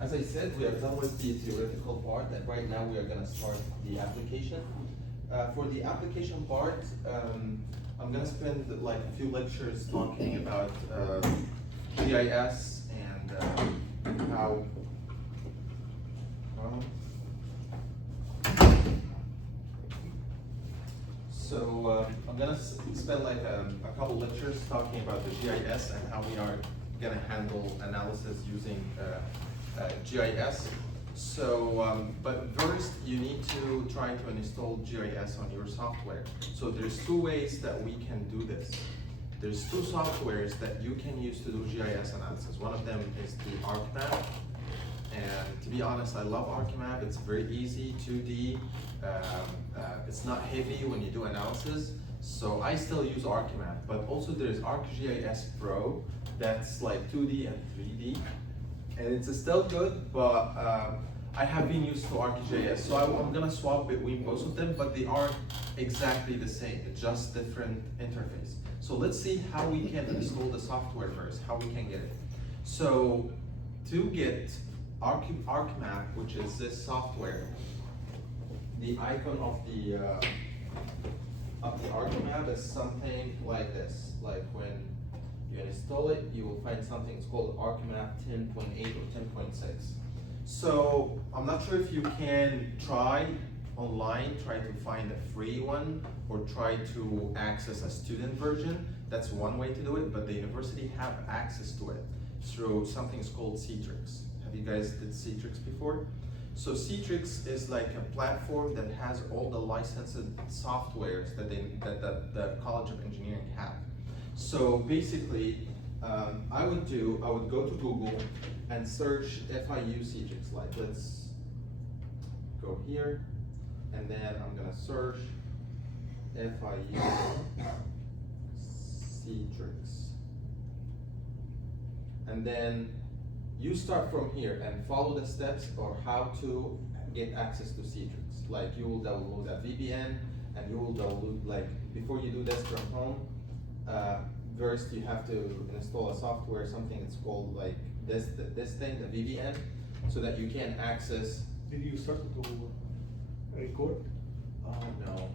As I said, we are done with the theoretical part, and right now we are going to start the application. For the application part, I'm going to spend like a few lectures talking about GIS and how. I'm going to spend like a couple lectures talking about the GIS and how we are going to handle analysis using GIS. But first you need to try to install GIS on your software. So there's two ways that we can do this. There's two softwares that you can use to do GIS analysis. One of them is the ArcMap. And to be honest, I love ArcMap. It's very easy, 2D. It's not heavy when you do analysis. So I still use ArcMap, but also there's ArcGIS Pro that's like 2D and 3D. And it's still good, but I have been used to ArcGIS. So I'm gonna swap between both of them, but they aren't exactly the same. It's just different interface. So let's see how we can install the software first, how we can get it. So to get ArcMap, which is this software, the icon of the ArcMap is something like this. Like when you install it, you will find something, it's called ArcMap 10.8 or 10.6. So I'm not sure if you can try online, try to find a free one, or try to access a student version. That's one way to do it, but the university have access to it through something called Citrix. Have you guys did Citrix before? So Citrix is like a platform that has all the licensed softwares that the College of Engineering have. So basically, I would go to Google and search FIU Citrix. Like let's go here, and then I'm gonna search FIU Citrix, and then you start from here and follow the steps or how to get access to Citrix. Like you will download a VPN, and you will download, like before you do this from home, first you have to install a software, something that's called like this thing, the VPN, so that you can access. Did you start to record? Oh no.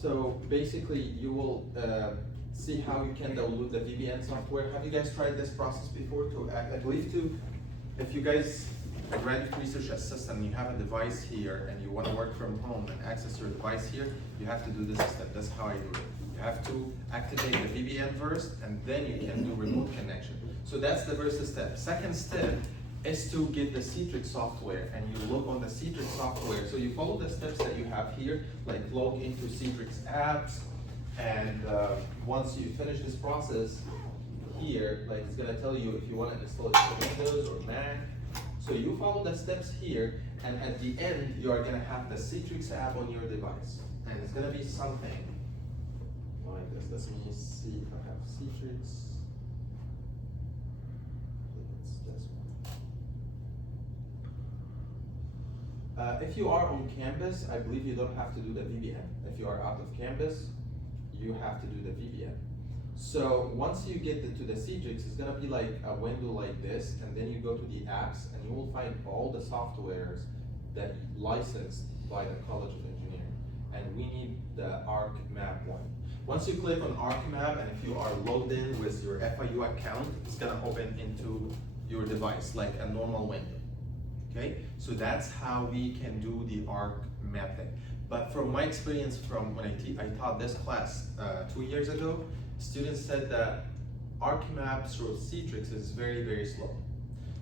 So basically, you will see how you can download the VPN software. Have you guys tried this process before? I believe if you guys are graduate research assistant, you have a device here and you want to work from home and access your device here, you have to do this step. That's how I do it. You have to activate the VPN first, and then you can do remote connection. So that's the first step. Second step is to get the Citrix software, and you look on the Citrix software. So you follow the steps that you have here, like log into Citrix apps, and once you finish this process here, like it's gonna tell you if you want to install it for Windows or Mac. So you follow the steps here, and at the end you are gonna have the Citrix app on your device, and it's gonna be something like this. Let me see if I have Citrix. If you are on campus, I believe you don't have to do the VPN. If you are out of campus, you have to do the VPN. So once you get to the Citrix, it's gonna be like a window like this, and then you go to the apps, and you will find all the softwares that licensed by the College of Engineering. And we need the ArcMap one. Once you click on ArcMap, and if you are logged in with your FIU account, it's gonna open into your device like a normal window. Okay, so that's how we can do the ArcMap thing. But from my experience from when I taught this class 2 years ago, students said that ArcMap through Citrix is very, very slow.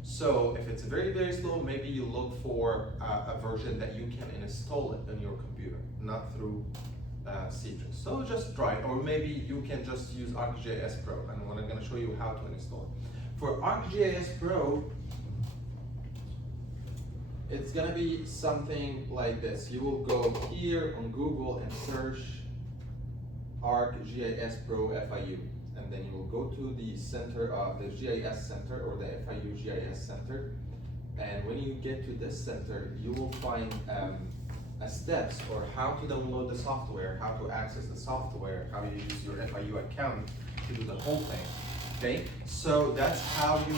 So if it's very, very slow, maybe you look for a version that you can install it on your computer, not through Citrix. So just try it, or maybe you can just use ArcGIS Pro, and I'm gonna show you how to install it. For ArcGIS Pro, it's gonna be something like this. You will go here on Google and search ArcGIS Pro FIU, and then you will go to the center of the GIS center or the FIU GIS center. And when you get to this center, you will find steps or how to download the software, how to access the software, how you use your FIU account to do the whole thing. Okay, so that's how you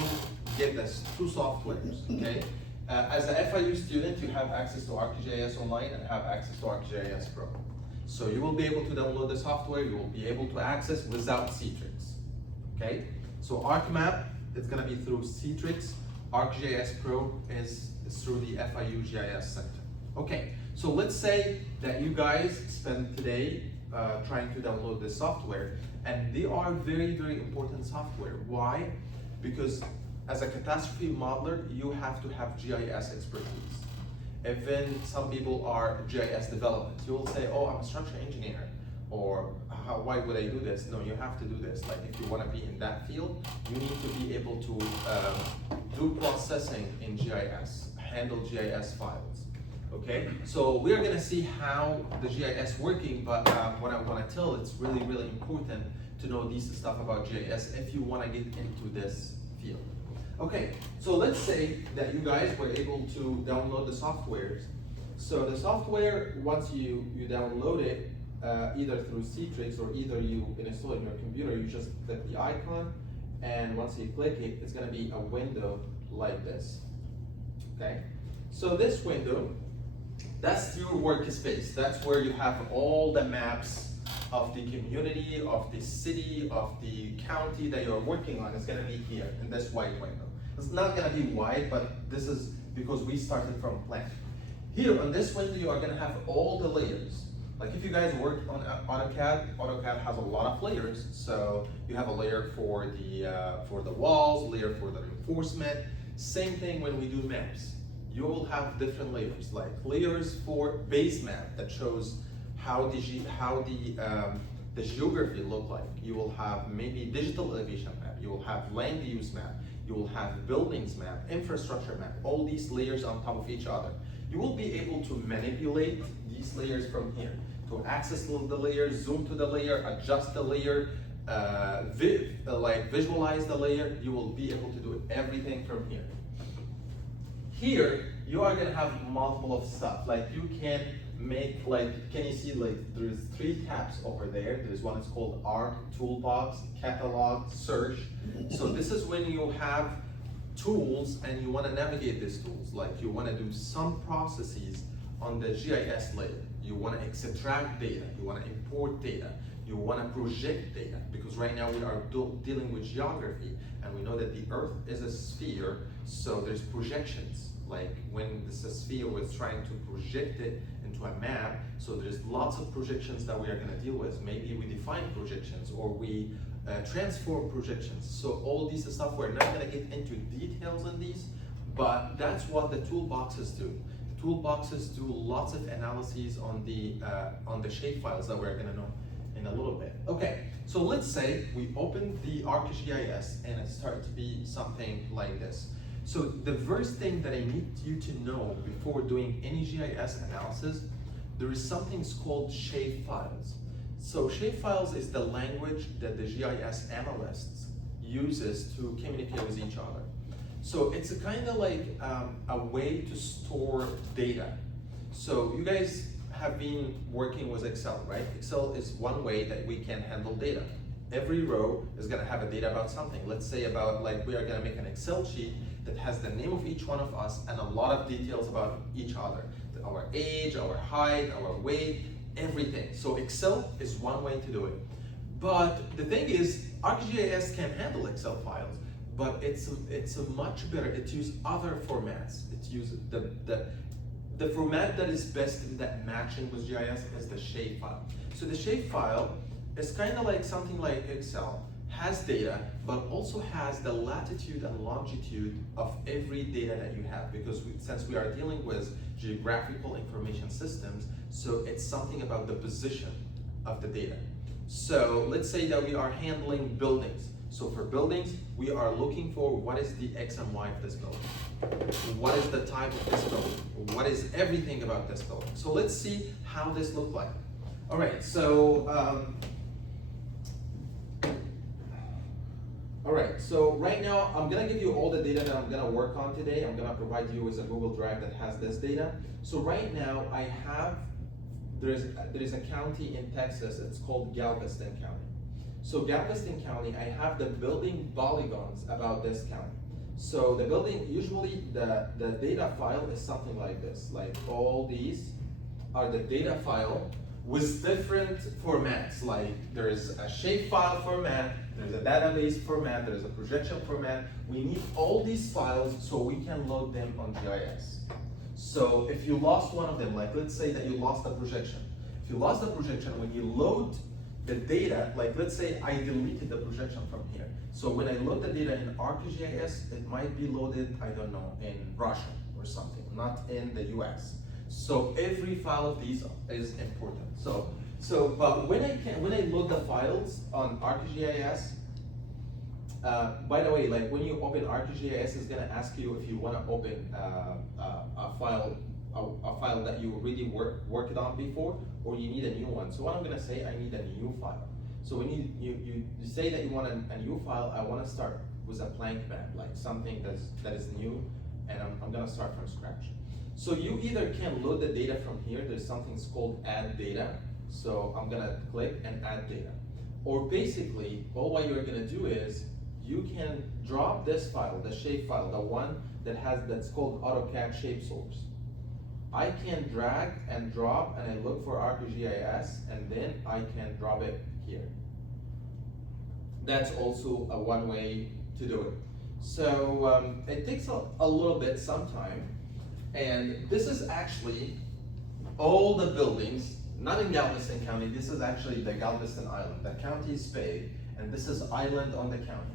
get this two softwares. Okay, as a FIU student, you have access to ArcGIS Online and have access to ArcGIS Pro. So you will be able to download the software. You will be able to access without Citrix. Okay, so ArcMap it's going to be through Citrix. ArcGIS Pro is through the FIU GIS Center. Okay, so let's say that you guys spend today trying to download this software, and they are very, very important software. Why? Because as a catastrophe modeler, you have to have GIS expertise. Even some people are GIS development. You will say, oh, I'm a structural engineer, or why would I do this? No, you have to do this. Like if you want to be in that field, you need to be able to do processing in GIS, handle GIS files. Okay, so we're gonna see how the GIS working, but what I want to tell, it's really, really important to know this stuff about GIS if you want to get into this field. Okay, so let's say that you guys were able to download the softwares. So the software, once you download it, either through Citrix or either you install it in your computer, you just click the icon, and once you click it, it's gonna be a window like this. Okay, so this window, that's your workspace. That's where you have all the maps of the community, of the city, of the county that you're working on. It's gonna be here in this white window. It's not gonna be white, but this is because we started from blank. Here on this window, you are gonna have all the layers. Like if you guys worked on AutoCAD, AutoCAD has a lot of layers. So you have a layer for the walls, layer for the reinforcement. Same thing when we do maps. You will have different layers, like layers for base map that shows how the geography look like. You will have maybe digital elevation map. You will have land use map. You will have buildings map, infrastructure map. All these layers on top of each other. You will be able to manipulate these layers from here to access the layer, zoom to the layer, adjust the layer, visualize the layer. You will be able to do everything from here. Here, you are gonna have multiple of stuff. Like you can make, like, can you see, like, there's 3 tabs over there. There's one, it's called Arc, Toolbox, Catalog, Search. So this is when you have tools and you wanna navigate these tools. Like you wanna do some processes on the GIS layer. You wanna extract data, you wanna import data, you wanna project data, because right now we are dealing with geography, and we know that the Earth is a sphere, so there's projections. Like when this sphere was trying to project it into a map, so there's lots of projections that we are gonna deal with. Maybe we define projections, or we transform projections. So all these stuff, we're not gonna get into details on these, but that's what the toolboxes do. Toolboxes do lots of analyses on the shapefiles that we're gonna know in a little bit. Okay, so let's say we open the ArcGIS and it started to be something like this. So the first thing that I need you to know before doing any GIS analysis, there is something called shapefiles. So shapefiles is the language that the GIS analysts uses to communicate with each other. So it's a kind of like a way to store data. So you guys have been working with Excel, right? Excel is one way that we can handle data. Every row is gonna have a data about something. Let's say about, like, we are gonna make an Excel sheet that has the name of each one of us and a lot of details about each other. Our age, our height, our weight, everything. So Excel is one way to do it. But the thing is, ArcGIS can handle Excel files, but it's a much better, it uses other formats. It uses the format that is best in that matching with GIS is the shapefile. So the shapefile is kind of like something like Excel, has data, but also has the latitude and longitude of every data that you have, because since we are dealing with geographical information systems, so it's something about the position of the data. So let's say that we are handling buildings. So for buildings, we are looking for what is the X and Y of this building. What is the type of this building? What is everything about this building? So let's see how this looks like. All right, so All right, so right now I'm gonna give you all the data that I'm gonna work on today. I'm gonna provide you with a Google Drive that has this data. So right now I have, there is a county in Texas, it's called Galveston County. So Galveston County, I have the building polygons about this county. So the building, usually the data file is something like this, like all these are the data file with different formats, like there is a shapefile format, there's a database format, there's a projection format. We need all these files so we can load them on GIS. So if you lost one of them, like let's say that you lost the projection. If you lost the projection, when you load the data, like let's say I deleted the projection from here. So when I load the data in ArcGIS, it might be loaded, I don't know, in Russia or something, not in the US. So every file of these is important. But when I load the files on ArcGIS, by the way, like when you open ArcGIS, it's gonna ask you if you wanna open a file that you already worked on before, or you need a new one. So what I'm gonna say, I need a new file. So when you say that you want a new file, I wanna start with a blank map, like something that is new, and I'm gonna start from scratch. So you either can load the data from here, there's something called add data. So I'm gonna click and add data. Or basically, all what you're gonna do is, you can drop this file, the shape file, the one that's called AutoCAD shape source. I can drag and drop, and I look for ArcGIS, and then I can drop it here. That's also a one way to do it. So it takes a little bit, some time. And this is actually all the buildings, not in Galveston County, this is actually the Galveston Island. The county is Spade, and this is island on the county.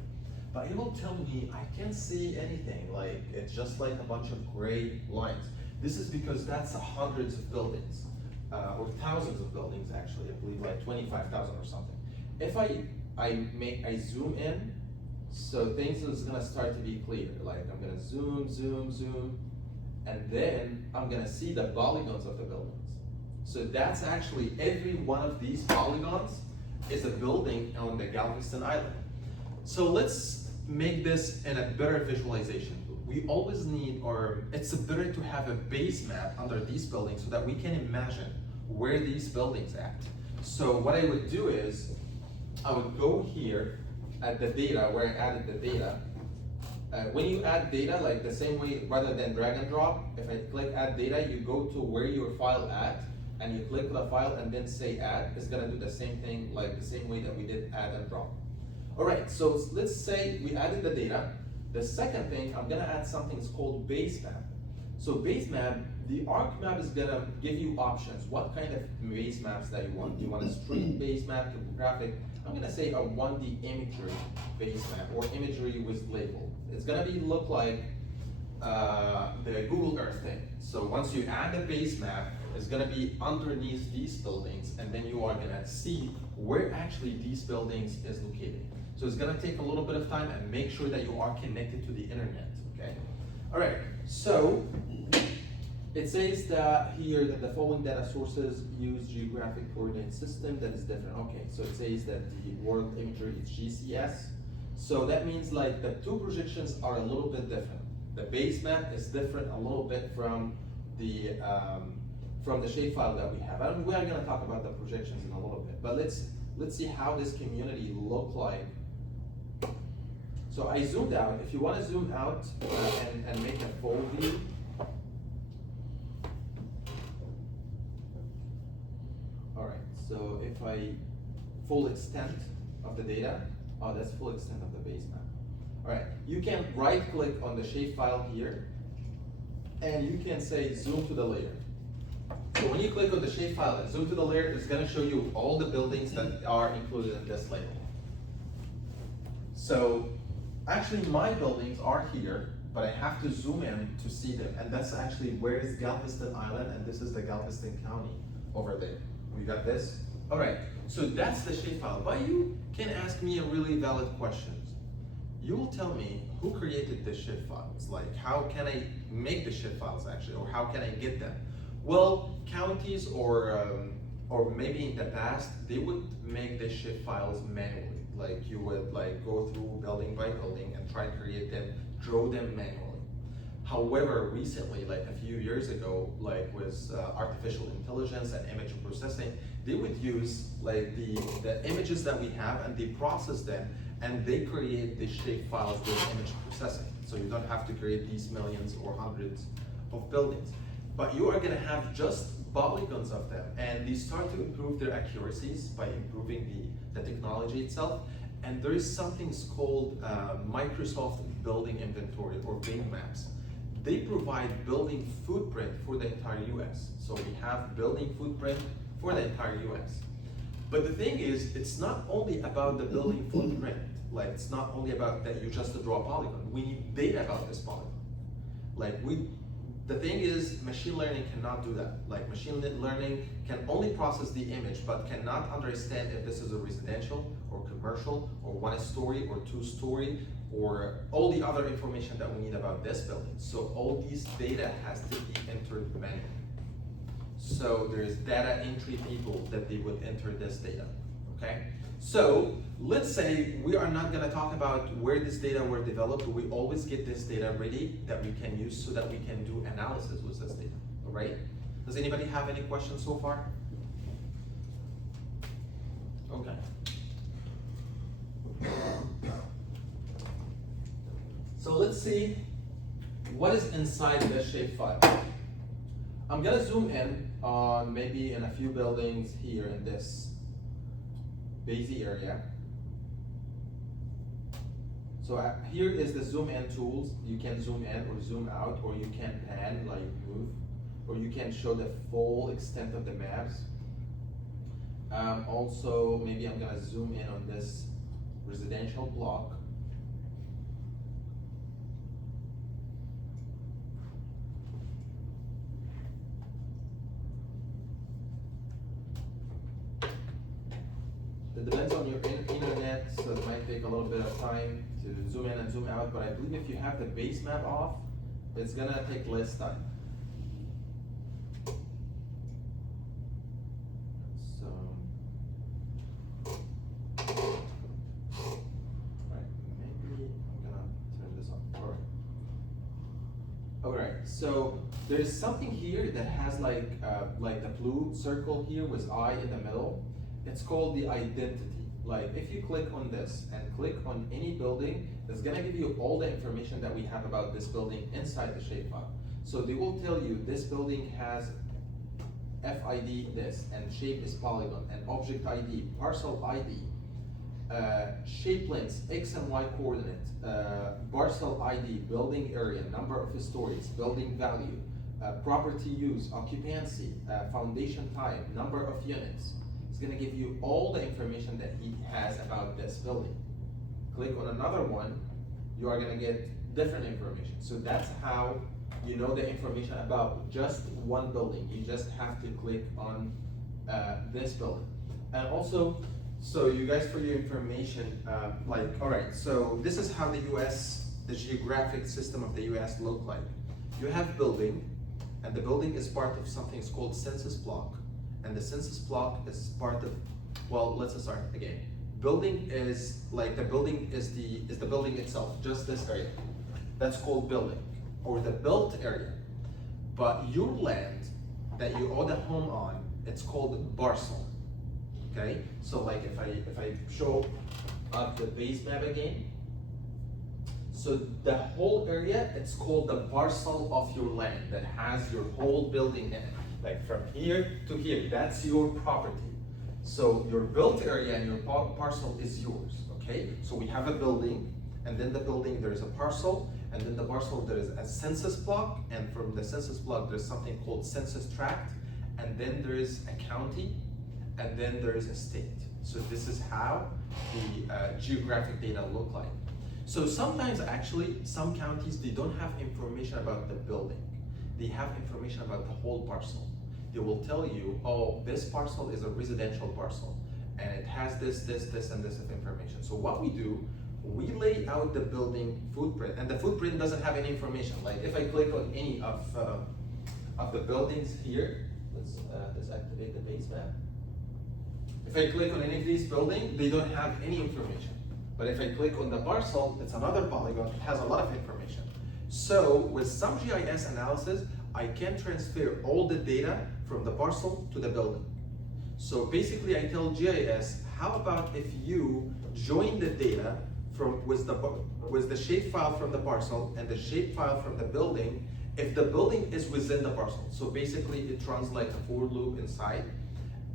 But it will tell me I can't see anything, like it's just like a bunch of gray lines. This is because that's hundreds of buildings, or thousands of buildings actually, I believe like 25,000 or something. If I zoom in, so things is gonna start to be clear. Like I'm gonna zoom, zoom, zoom, and then I'm gonna see the polygons of the buildings. So that's actually, every one of these polygons is a building on the Galveston Island. So let's make this in a better visualization. We always need, or it's better to have a base map under these buildings so that we can imagine where these buildings at. So what I would do is, I would go here at the data, where I added the data. When you add data, like the same way, rather than drag and drop, if I click add data, you go to where your file at, and you click the file and then say add. It's gonna do the same thing, like the same way that we did add and drop. All right, so let's say we added the data. The second thing, I'm gonna add something called base map. So base map, the arc map is gonna give you options. What kind of base maps that you want? Do you want a street base map, topographic? I'm gonna say a 1D imagery base map, or imagery with label. It's gonna look like the Google Earth thing. So once you add the base map, it's gonna be underneath these buildings, and then you are gonna see where actually these buildings is located. So it's gonna take a little bit of time, and make sure that you are connected to the internet, okay? All right, so it says that here that the following data sources use geographic coordinate system that is different. Okay, so it says that the world imagery is GCS. So that means like the two projections are a little bit different. The base map is different a little bit from the shapefile that we have. And we are gonna talk about the projections in a little bit, but let's see how this community look like. So I zoomed out. If you want to zoom out and make a full view, all right. So if I full extent of the data, oh, that's full extent of the base map. All right. You can right click on the shapefile here, and you can say zoom to the layer. So when you click on the shapefile and zoom to the layer, it's going to show you all the buildings that are included in this label. So actually my buildings are here, but I have to zoom in to see them. And that's actually where is Galveston Island, and this is the Galveston County over there. We got this? All right, so that's the shapefile. But you can ask me a really valid question. You will tell me who created the shapefiles. Like, how can I make the shapefiles actually, or how can I get them? Well, counties or maybe in the past, they would make the shapefiles manually. Like you would like go through building by building and try and create them, draw them manually. However, recently, like a few years ago, like with artificial intelligence and image processing, they would use like the images that we have and they process them and they create the shape files with image processing. So you don't have to create these millions or hundreds of buildings. But you are gonna have just polygons of them, and they start to improve their accuracies by improving the technology itself. And there is something called Microsoft Building Inventory or Bing Maps. They provide building footprint for the entire US. So we have building footprint for the entire US. But the thing is, it's not only about the building footprint. Like it's not only about that you just draw a polygon. We need data about this polygon. Like the thing is, machine learning cannot do that. Like machine learning can only process the image, but cannot understand if this is a residential or commercial or 1-story or 2-story or all the other information that we need about this building. So all these data has to be entered manually. So there's data entry people that they would enter this data, okay? So let's say we are not gonna talk about where this data were developed. We always get this data ready that we can use so that we can do analysis with this data, all right? Does anybody have any questions so far? Okay. So let's see what is inside this shapefile. I'm gonna zoom in on maybe in a few buildings here in this busy area. So here is the zoom in tools. You can zoom in or zoom out, or you can pan, like move, or you can show the full extent of the maps. Also, maybe I'm gonna zoom in on this residential block. It depends on your internet, so it might take a little bit of time to zoom in and zoom out, but I believe if you have the base map off, it's gonna take less time. So, right, maybe I'm gonna turn this on. Alright, so there's something here that has like the blue circle here with I in the middle. It's called the identity. Like if you click on this and click on any building, it's gonna give you all the information that we have about this building inside the shapefile. So they will tell you this building has FID this, and shape is polygon, and object ID, parcel ID, shape lengths, X and Y coordinate, parcel ID, building area, number of stories, building value, property use, occupancy, foundation type, number of units. It's gonna give you all the information that he has about this building. Click on another one, you are gonna get different information. So that's how you know the information about just one building. You just have to click on this building. And also, so you guys, for your information, all right, so this is how the geographic system of the US look like. You have building, and the building is part of something called census block. And the census block is part of, well, let's start again. Building is like the building is the building itself, just this area. That's called building, or the built area. But your land that you own a home on, it's called parcel. Okay? So like if I show up the base map again, so the whole area, it's called the parcel of your land that has your whole building in it. Like from here to here, that's your property. So your built area and your parcel is yours, okay? So we have a building, and then the building there is a parcel, and then the parcel there is a census block, and from the census block there's something called census tract, and then there is a county, and then there is a state. So this is how the geographic data look like. So sometimes actually, some counties, they don't have information about the building. They have information about the whole parcel. They will tell you, oh, this parcel is a residential parcel, and it has this, and this of information. So what we do, we lay out the building footprint, and the footprint doesn't have any information. Like if I click on any of the buildings here, let's activate the base map. If I click on any of these buildings, they don't have any information. But if I click on the parcel, it's another polygon, it has a lot of information. So with some GIS analysis, I can transfer all the data from the parcel to the building. So basically I tell GIS, how about if you join the data with the shapefile from the parcel and the shapefile from the building, if the building is within the parcel. So basically it runs like a for loop inside.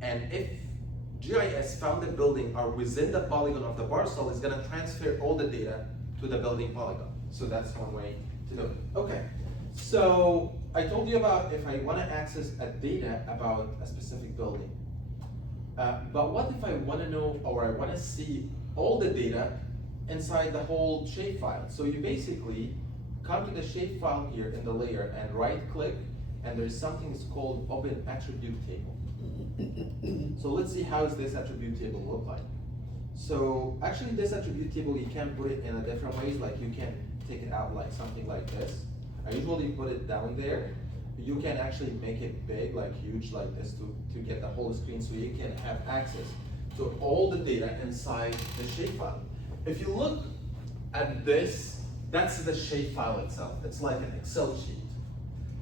And if GIS found the building are within the polygon of the parcel, it's gonna transfer all the data to the building polygon. So that's one way to do it. Okay, so I told you about if I wanna access a data about a specific building. But what if I wanna know, or I wanna see all the data inside the whole shapefile? So you basically come to the shapefile here in the layer and right click, and there's something that's called open attribute table. So let's see how does this attribute table look like. So actually this attribute table, you can put it in a different ways, like you can take it out like something like this. I usually put it down there. You can actually make it big, like huge like this to get the whole screen so you can have access to all the data inside the shapefile. If you look at this, that's the shapefile itself. It's like an Excel sheet.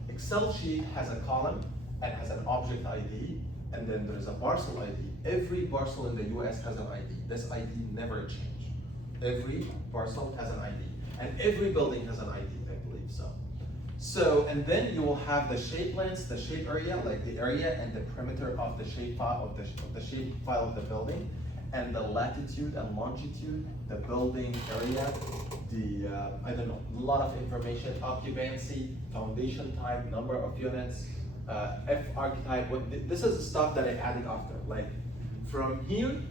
Excel sheet has a column and has an object ID, and then there's a parcel ID. Every parcel in the US has an ID. This ID never changed. Every parcel has an ID. And every building has an ID, I believe so. So, and then you will have the shape lengths, the shape area, like the area and the perimeter of the shapefile of the shapefile of the building, and the latitude and longitude, the building area, the, I don't know, a lot of information, occupancy, foundation type, number of units, F archetype. This is the stuff that I added after. Like from here,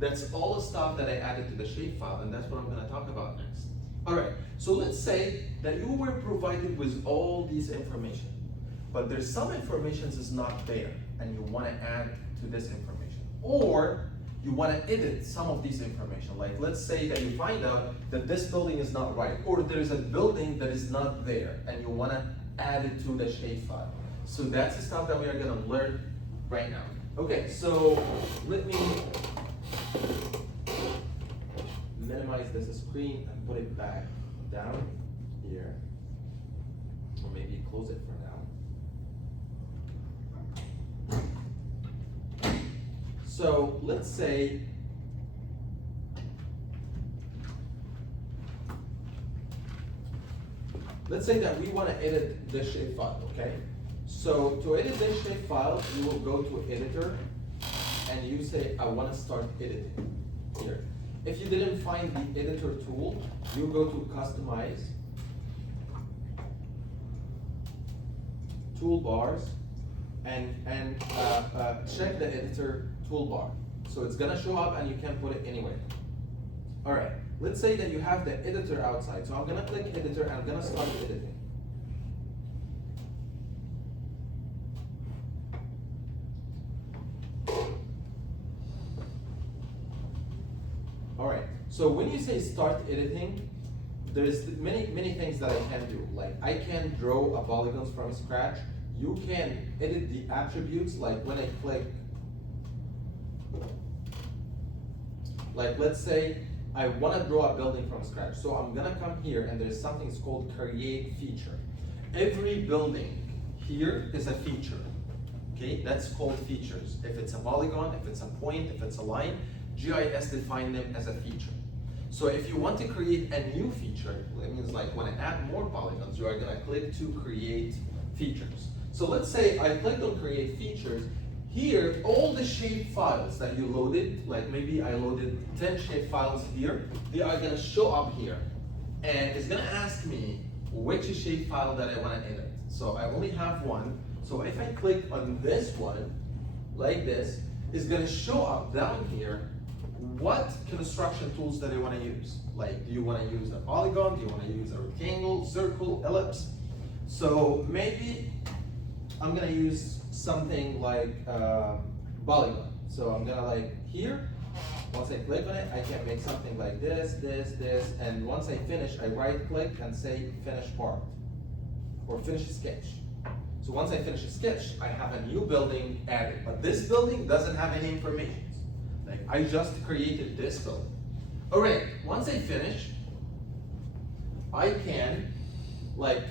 that's all the stuff that I added to the shapefile, and that's what I'm gonna talk about next. All right, so let's say that you were provided with all these information, but there's some information is not there, and you wanna add to this information. Or you wanna edit some of these information. Like let's say that you find out that this building is not right, or there's a building that is not there, and you wanna add it to the shapefile. So that's the stuff that we are gonna learn right now. Okay, so let me minimize this screen and put it back down here, or maybe close it for now. So let's say that we want to edit this shapefile, okay? So to edit this shapefile, you will go to editor and you say, I want to start editing here. If you didn't find the editor tool, you go to customize, toolbars, and check the editor toolbar. So it's gonna show up and you can put it anywhere. All right, let's say that you have the editor outside. So I'm gonna click editor and I'm gonna start editing. All right, so when you say start editing, there's many things that I can do. Like I can draw a polygons from scratch. You can edit the attributes, like when I click, like let's say I want to draw a building from scratch. So I'm gonna come here and there's something called create feature. Every building here is a feature, okay? That's called features. If it's a polygon, if it's a point, if it's a line, GIS define them as a feature. So if you want to create a new feature, it means like when I add more polygons, you are gonna click to create features. So let's say I clicked on create features. Here, all the shape files that you loaded, like maybe I loaded 10 shape files here, they are gonna show up here. And it's gonna ask me which shape file that I wanna edit. So I only have one. So if I click on this one, like this, it's gonna show up down here what construction tools that I want to use. Like, do you want to use a polygon? Do you want to use a rectangle, circle, ellipse? So maybe I'm going to use something like polygon. So I'm going to like here, once I click on it, I can make something like this, and once I finish, I right click and say finish part, or finish sketch. So once I finish a sketch, I have a new building added, but this building doesn't have any information. Like I just created this building. All right, once I finish, I can like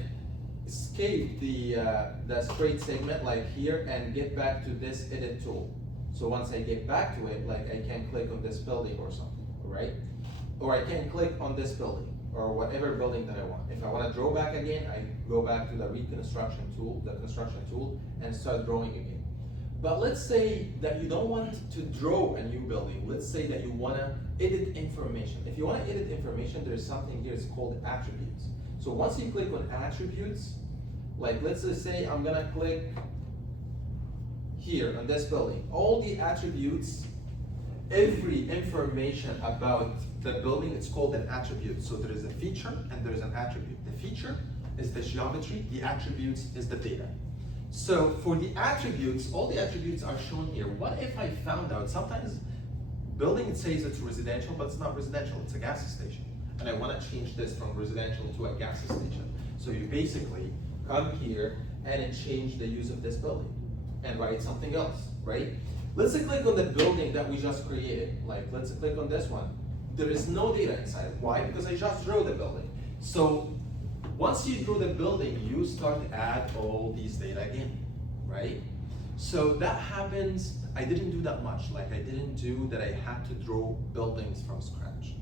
escape the straight segment like here and get back to this edit tool. So once I get back to it, like I can click on this building or something, all right? Or I can click on this building or whatever building that I want. If I want to draw back again, I go back to the reconstruction tool, the construction tool, and start drawing again. But let's say that you don't want to draw a new building. Let's say that you want to edit information. If you want to edit information, there's something here, it's called attributes. So once you click on attributes, like let's just say I'm gonna click here on this building, all the attributes, every information about the building, it's called an attribute. So there is a feature and there is an attribute. The feature is the geometry, the attributes is the data. So for the attributes, all the attributes are shown here. What if I found out, sometimes building it says it's residential, but it's not residential, it's a gas station. And I want to change this from residential to a gas station. So you basically come here and it change the use of this building and write something else, right? Let's click on the building that we just created. Like let's click on this one. There is no data inside. Why? Because I just drew the building. So once you drew the building, you start to add all these data again, right? So that happens, I didn't do that much. Like I didn't do that I had to draw buildings from scratch.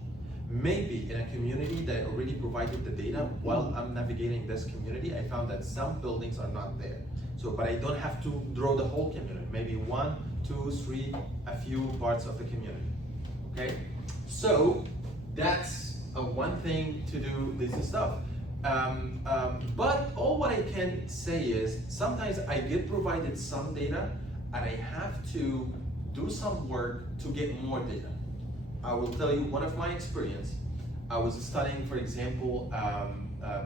Maybe in a community that already provided the data, while I'm navigating this community, I found that some buildings are not there. So, but I don't have to draw the whole community, maybe 1, 2, 3, a few parts of the community, okay? So that's one thing to do this stuff. But all what I can say is sometimes I get provided some data and I have to do some work to get more data. I will tell you one of my experience. I was studying, for example,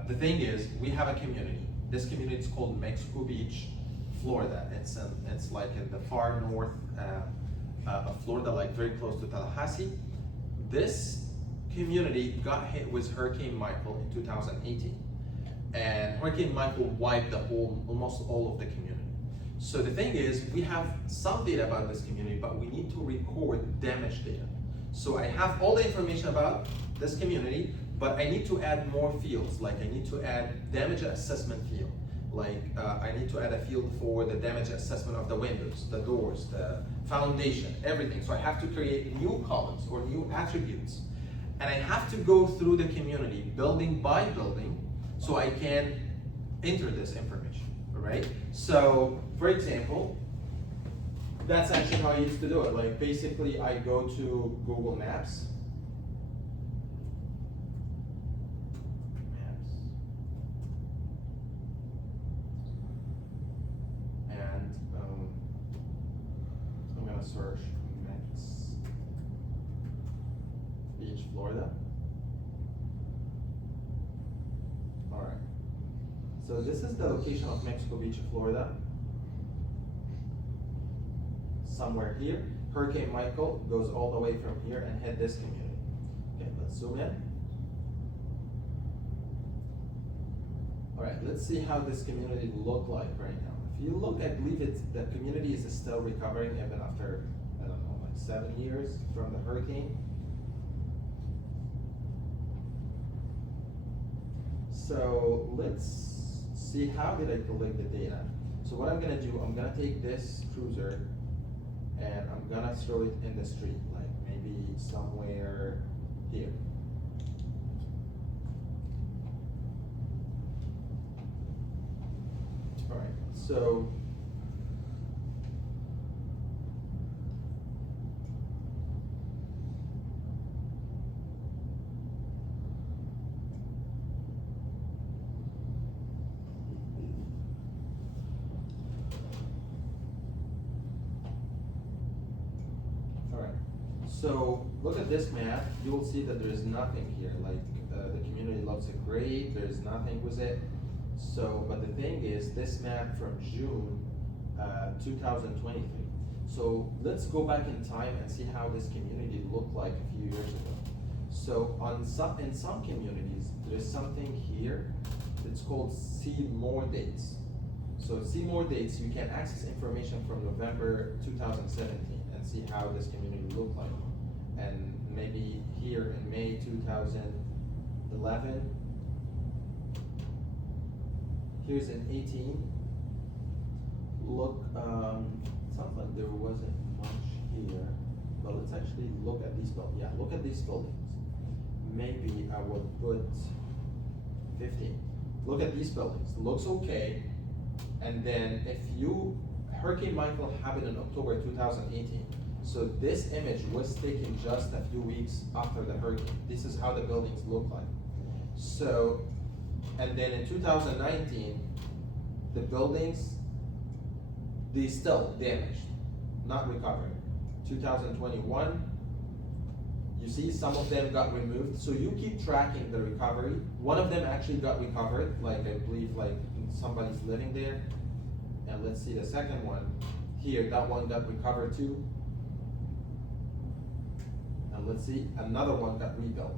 the thing is we have a community. This community is called Mexico Beach, Florida. It's like in the far north of Florida, like very close to Tallahassee. This community got hit with Hurricane Michael in 2018, and Hurricane Michael wiped almost all of the community. So the thing is, we have some data about this community, but we need to record damage data. So I have all the information about this community, but I need to add more fields. Like I need to add damage assessment field. Like I need to add a field for the damage assessment of the windows, the doors, the foundation, everything. So I have to create new columns or new attributes. And I have to go through the community building by building so I can enter this information, all right? So for example, that's actually how I used to do it. Like basically I go to Google Maps. And I'm gonna search Mex Beach, Florida. All right. So this is the location of Mexico Beach, Florida. Somewhere here. Hurricane Michael goes all the way from here and hit this community. Okay, let's zoom in. All right, let's see how this community look like right now. If you look, I believe the community is still recovering even after, I don't know, like 7 years from the hurricane. So let's see how did I collect the data. So what I'm gonna do, I'm gonna take this cruiser and I'm gonna throw it in the street, like maybe somewhere here. All right, so So look at this map, you will see that there is nothing here, like the community looks great, there's nothing with it. So, but the thing is, this map from June 2023. So let's go back in time and see how this community looked like a few years ago. So in some communities, there's something here that's called See More Dates. So See More Dates, you can access information from November 2017. and see how this community looked like. And maybe here in May 2011, here's in 18. Look, sounds like there wasn't much here, but let's actually look at these buildings. Yeah, look at these buildings. Maybe I would put 15. Look at these buildings, looks okay. And then if Hurricane Michael happened in October 2018. So this image was taken just a few weeks after the hurricane. This is how the buildings look like. So, and then in 2019, the buildings, they still damaged, not recovered. 2021, you see some of them got removed. So you keep tracking the recovery. One of them actually got recovered, like I believe like somebody's living there. And let's see the second one. Here, that one got recovered too. And let's see, another one got rebuilt.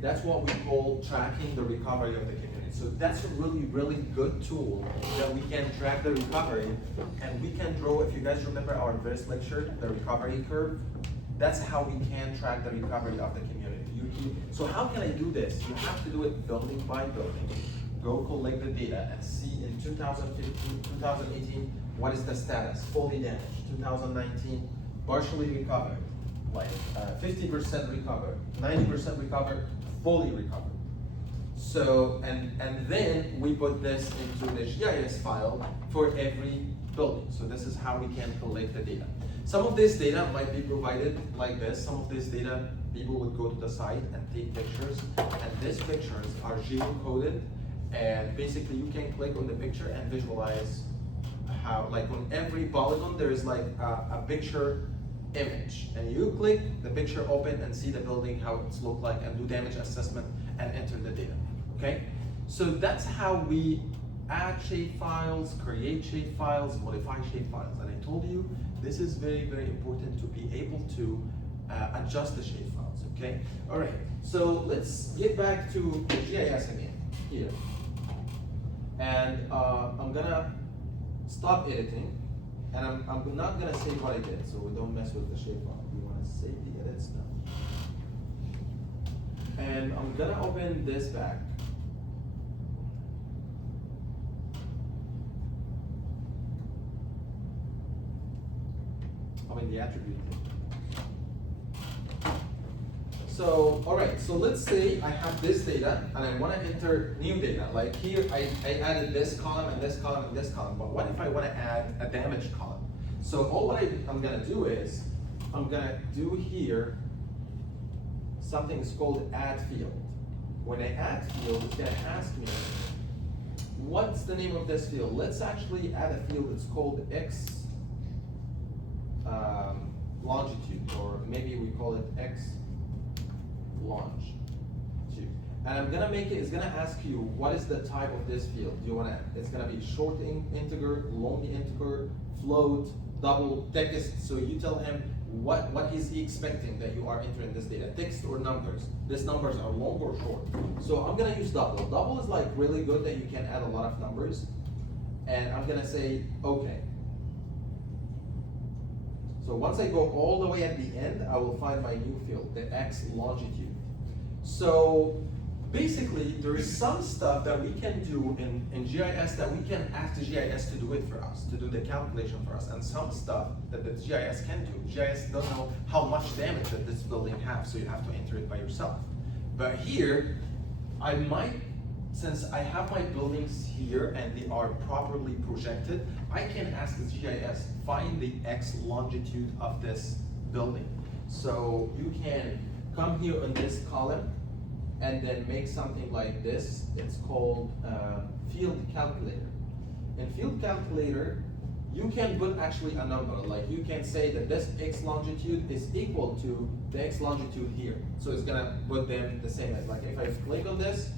That's what we call tracking the recovery of the community. So that's a really, really good tool that we can track the recovery, and we can draw, if you guys remember our first lecture, the recovery curve, that's how we can track the recovery of the community. So how can I do this? You have to do it building by building. Go collect the data and see in 2015, 2018, what is the status? Fully damaged. 2019, partially recovered, like 50% recovered, 90% recovered, fully recovered. So, and then we put this into the GIS file for every building. So this is how we can collect the data. Some of this data might be provided like this. Some of this data, people would go to the site and take pictures, and these pictures are geocoded, and basically you can click on the picture and visualize how, like on every polygon, there is like a picture image, and you click the picture open and see the building, how it's look like, and do damage assessment and enter the data, okay? So that's how we add shape files, create shape files, modify shape files. And I told you, this is very, very important to be able to adjust the shape files, okay? All right, so let's get back to the GIS again, here. And I'm gonna stop editing, and I'm not gonna save what I did, so we don't mess with the shapefile. We wanna save the edits now. And I'm gonna open this back. I mean the attribute. So, all right, so let's say I have this data and I wanna enter new data. Like here, I added this column and this column and this column, but what if I wanna add a damage column? So all what I'm gonna do is, I'm gonna do here something is called add field. When I add field, it's gonna ask me, what's the name of this field? Let's actually add a field that's called X longitude, or maybe we call it X longitude. And I'm gonna make it, it's gonna ask you, what is the type of this field? Do you wanna, it's gonna be short integer, long integer, float, double, text. So you tell him what is he expecting that you are entering this data, text or numbers. These numbers are long or short. So I'm gonna use double. Double is like really good that you can add a lot of numbers. And I'm gonna say, okay. So once I go all the way at the end, I will find my new field, the X longitude. So basically, there is some stuff that we can do in GIS that we can ask the GIS to do it for us, to do the calculation for us, and some stuff that the GIS can do. GIS doesn't know how much damage that this building has, so you have to enter it by yourself. But here, I might, since I have my buildings here and they are properly projected, I can ask the GIS, find the X longitude of this building. So you can come here on this column and then make something like this. It's called field calculator. In field calculator, you can put actually a number, like you can say that this X longitude is equal to the X longitude here. So it's gonna put them the same as, like if I click on this,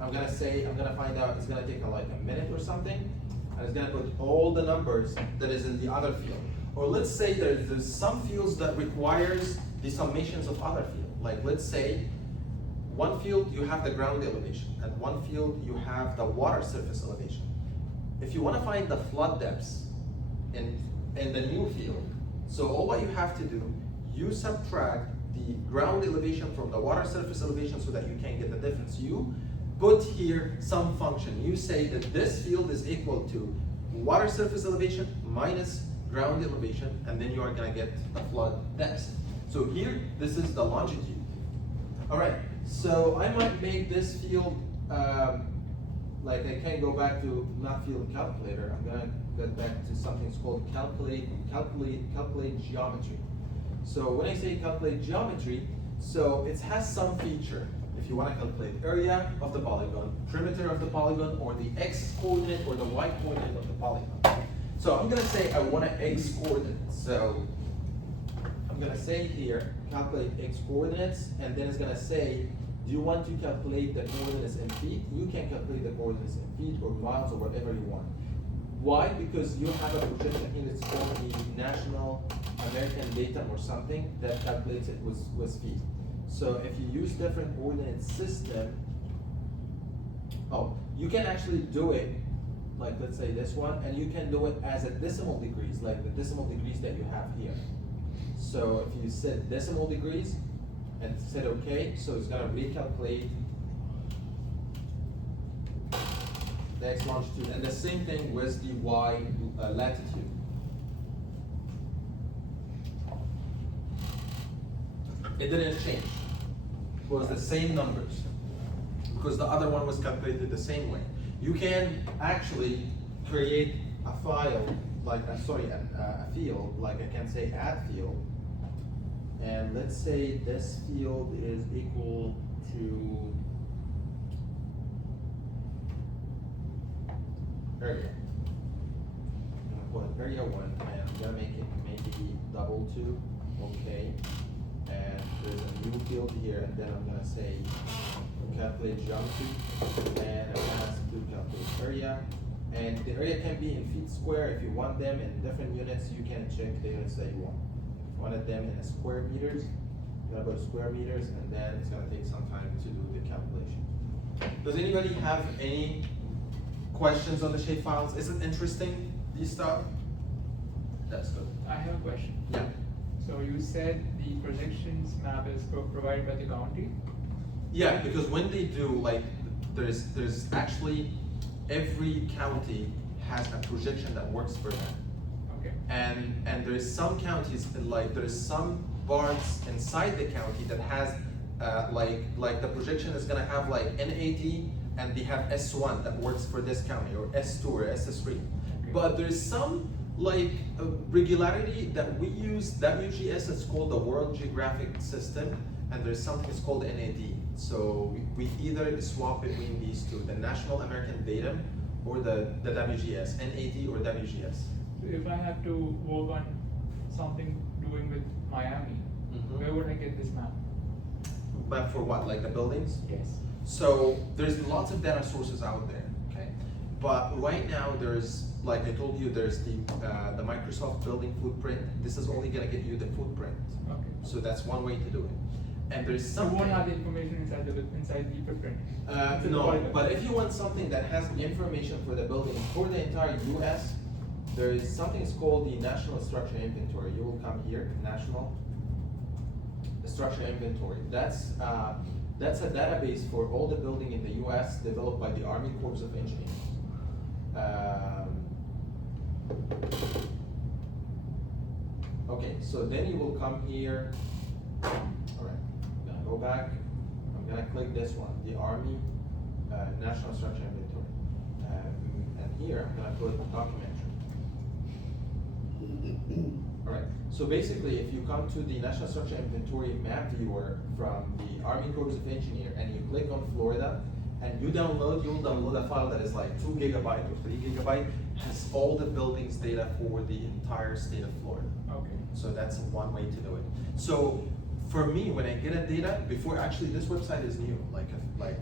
I'm gonna find out, it's gonna take like a minute or something, and it's gonna put all the numbers that is in the other field. Or let's say there's some fields that requires the summations of other fields. Like let's say one field you have the ground elevation, and one field you have the water surface elevation. If you wanna find the flood depths in the new field, So all what you have to do, you subtract the ground elevation from the water surface elevation so that you can get the difference. You put here some function. You say that this field is equal to water surface elevation minus ground elevation, and then you are gonna get the flood depth. So here, this is the longitude. All right, so I might make this field, like I can go back to not field calculator. I'm gonna get back to something called calculate geometry. So when I say calculate geometry, so it has some feature. If you want to calculate area of the polygon, perimeter of the polygon, or the x coordinate or the y coordinate of the polygon. So I'm gonna say I want an x coordinate. So I'm gonna say here, calculate x coordinates, and then it's gonna say, do you want to calculate the coordinates in feet? You can calculate the coordinates in feet or miles or whatever you want. Why? Because you have a projection here that's called the National American Datum or something that calculates it with feet. So if you use different coordinate system, you can actually do it, like let's say this one, and you can do it as a decimal degrees, like the decimal degrees that you have here. So if you set decimal degrees and set OK, so it's gonna recalculate the x longitude, and the same thing with the y latitude. It didn't change. It was the same numbers because the other one was calculated the same way. You can actually create a file, like a field, like I can say add field, and let's say this field is equal to area. I'm gonna put area 1, and I'm gonna make it maybe double 2, okay. And there's a new field here, and then I'm gonna say calculate geometry, and I'm gonna ask to calculate area. And the area can be in feet square. If you want them in different units, you can check the units that you want. If you wanted them in square meters, you're gonna go to square meters, and then it's gonna take some time to do the calculation. Does anybody have any questions on the shape files? Is it interesting, these stuff? That's good. I have a question. Yeah. So you said the projections map is provided by the county? Yeah, because when they do, like, there's actually, every county has a projection that works for them. Okay. And there's some counties, like there's some parts inside the county that has, like the projection is gonna have like NAD, and they have S1 that works for this county, or S2 or SS3. Okay. But there's some like regularity that we use, WGS is called the World Geographic System, and there's something that's called NAD. So we either swap between these two, the National American Datum or the WGS, NAD or WGS. So if I have to work on something doing with Miami, where would I get this map? But for what, like the buildings? Yes. So there's lots of data sources out there, okay? But right now there's, like I told you, there's the Microsoft building footprint. This is only gonna get you the footprint. Okay. So that's one way to do it. And there's You something. won't have the information inside the footprint. It's in the No, polygon. but if you want something that has the information for the building for the entire US, there is something that's called the National Structure Inventory. You will come here, National Structure Inventory. That's a database for all the building in the US developed by the Army Corps of Engineers. Okay, so then you will come here. All right, I'm gonna go back. I'm gonna click this one, the Army National Structure Inventory. And here I'm gonna put documentary. All right, so basically if you come to the National Structure Inventory map viewer from the Army Corps of Engineer and you click on Florida and you'll download a file that is like 2 gigabyte or 3 gigabyte, has all the buildings data for the entire state of Florida. Okay. So that's one way to do it. So for me, when I get a data, before, actually this website is new, like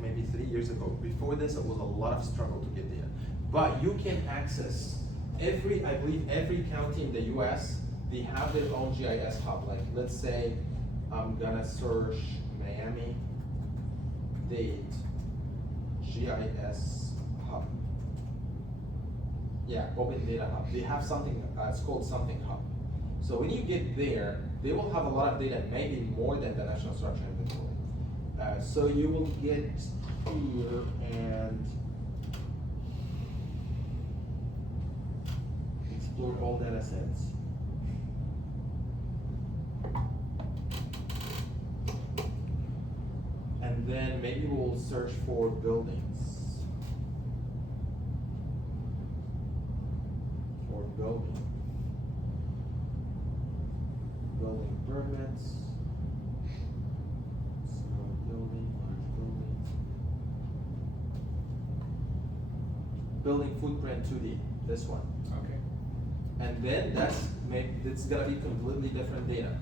maybe 3 years ago. Before this, it was a lot of struggle to get data. But you can access I believe every county in the US, they have their own GIS hub. Like let's say I'm gonna search Miami-Dade GIS hub. Yeah, Open Data Hub. They have something, it's called something hub. So when you get there, they will have a lot of data, maybe more than the national structure inventory. So you will get here and explore all data sets. And then maybe we'll search for buildings. Or building permits. Small building, large building. Building footprint 2D, this one. Okay. And then it's gonna be completely different data.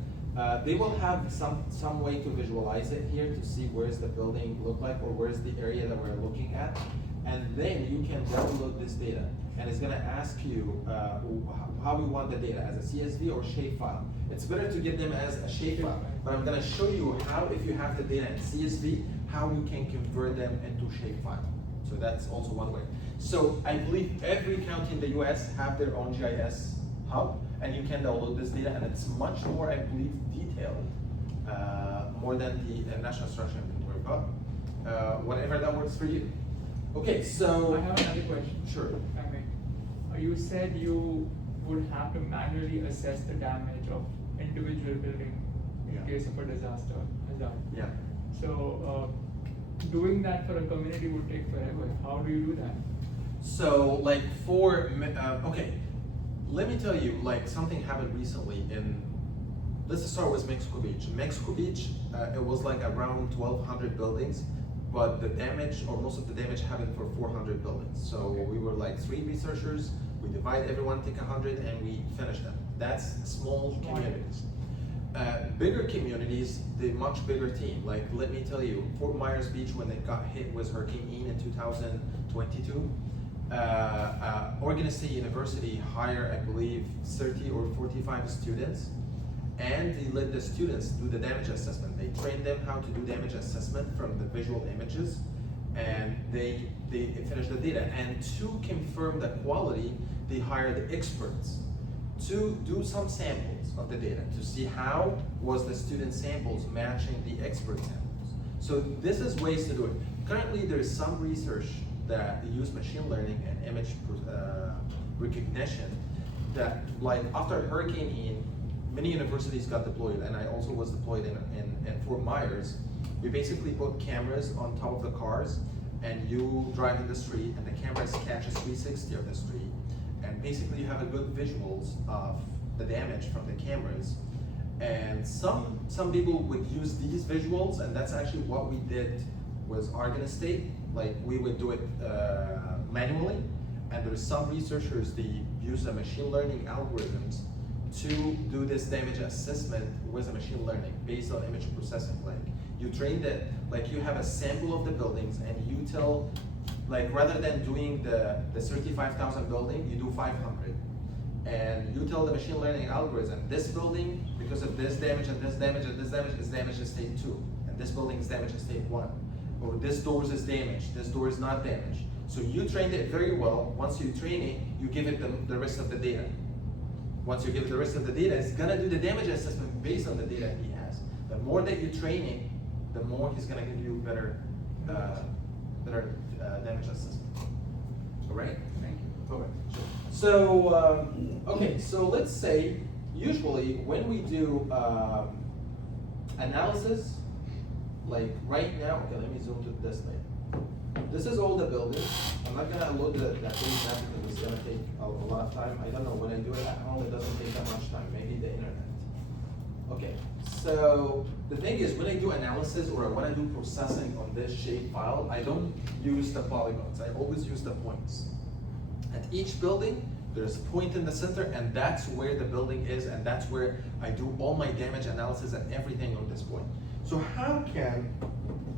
They will have some way to visualize it here to see where's the building look like or where's the area that we're looking at. And then you can download this data. And it's gonna ask you how we want the data, as a CSV or shapefile. It's better to get them as a shapefile, but I'm gonna show you how, if you have the data in CSV, how you can convert them into shapefile. So that's also one way. So I believe every county in the US have their own GIS hub, and you can download this data, and it's much more, I believe, detailed, more than the National Structure Inventory, but whatever that works for you. Okay, so. I have another question. Sure. If I may. You said you would have to manually assess the damage of individual building in Yeah. case of a disaster hazard. Yeah. So doing that for a community would take forever. How do you do that? So like okay, let me tell you, like something happened recently let's start with Mexico Beach. Mexico Beach, it was like around 1,200 buildings, but the damage, or most of the damage, happened for 400 buildings. So we were like 3 researchers, we divide everyone, take 100, and we finish them. That's small communities. Bigger communities, the much bigger team. Like, let me tell you, Fort Myers Beach, when they got hit with Hurricane Ian in 2022, Oregon State University hired, I believe, 30 or 45 students, and they let the students do the damage assessment. They trained them how to do damage assessment from the visual images, and they finished the data. And to confirm the quality, they hired experts to do some samples of the data to see how was the student samples matching the expert samples. So this is ways to do it. Currently, there is some research that use machine learning and image recognition that, like after Hurricane Ian, many universities got deployed, and I also was deployed in Fort Myers. We basically put cameras on top of the cars, and you drive in the street, and the cameras catch a 360 of the street. And basically you have a good visuals of the damage from the cameras. And some people would use these visuals, and that's actually what we did with Oregon State. Like, we would do it manually, and there's some researchers, they use the machine learning algorithms to do this damage assessment with a machine learning based on image processing. Like, you train that, like you have a sample of the buildings, and you tell, like, rather than doing the 35,000 building, you do 500. And you tell the machine learning algorithm, this building, because of this damage and this damage and this damage, is damaged in state 2. And this building is damaged in state 1. Or this door is damaged, this door is not damaged. So you trained it very well. Once you train it, you give it the rest of the data. Once you give it the rest of the data, it's gonna do the damage assessment based on the data he has. The more that you train it, the more he's gonna give you better damage assessment. All right? Thank you. Okay. So, okay, so let's say, usually when we do analysis, like right now, okay, let me zoom to this thing. This is all the buildings. I'm not gonna load that page now because it's gonna take a lot of time. I don't know, when I do it at home, it doesn't take that much time, maybe the internet. Okay, so the thing is, when I do analysis or when I do processing on this shape file, I don't use the polygons, I always use the points. At each building, there's a point in the center, and that's where the building is, and that's where I do all my damage analysis and everything on this point. So how can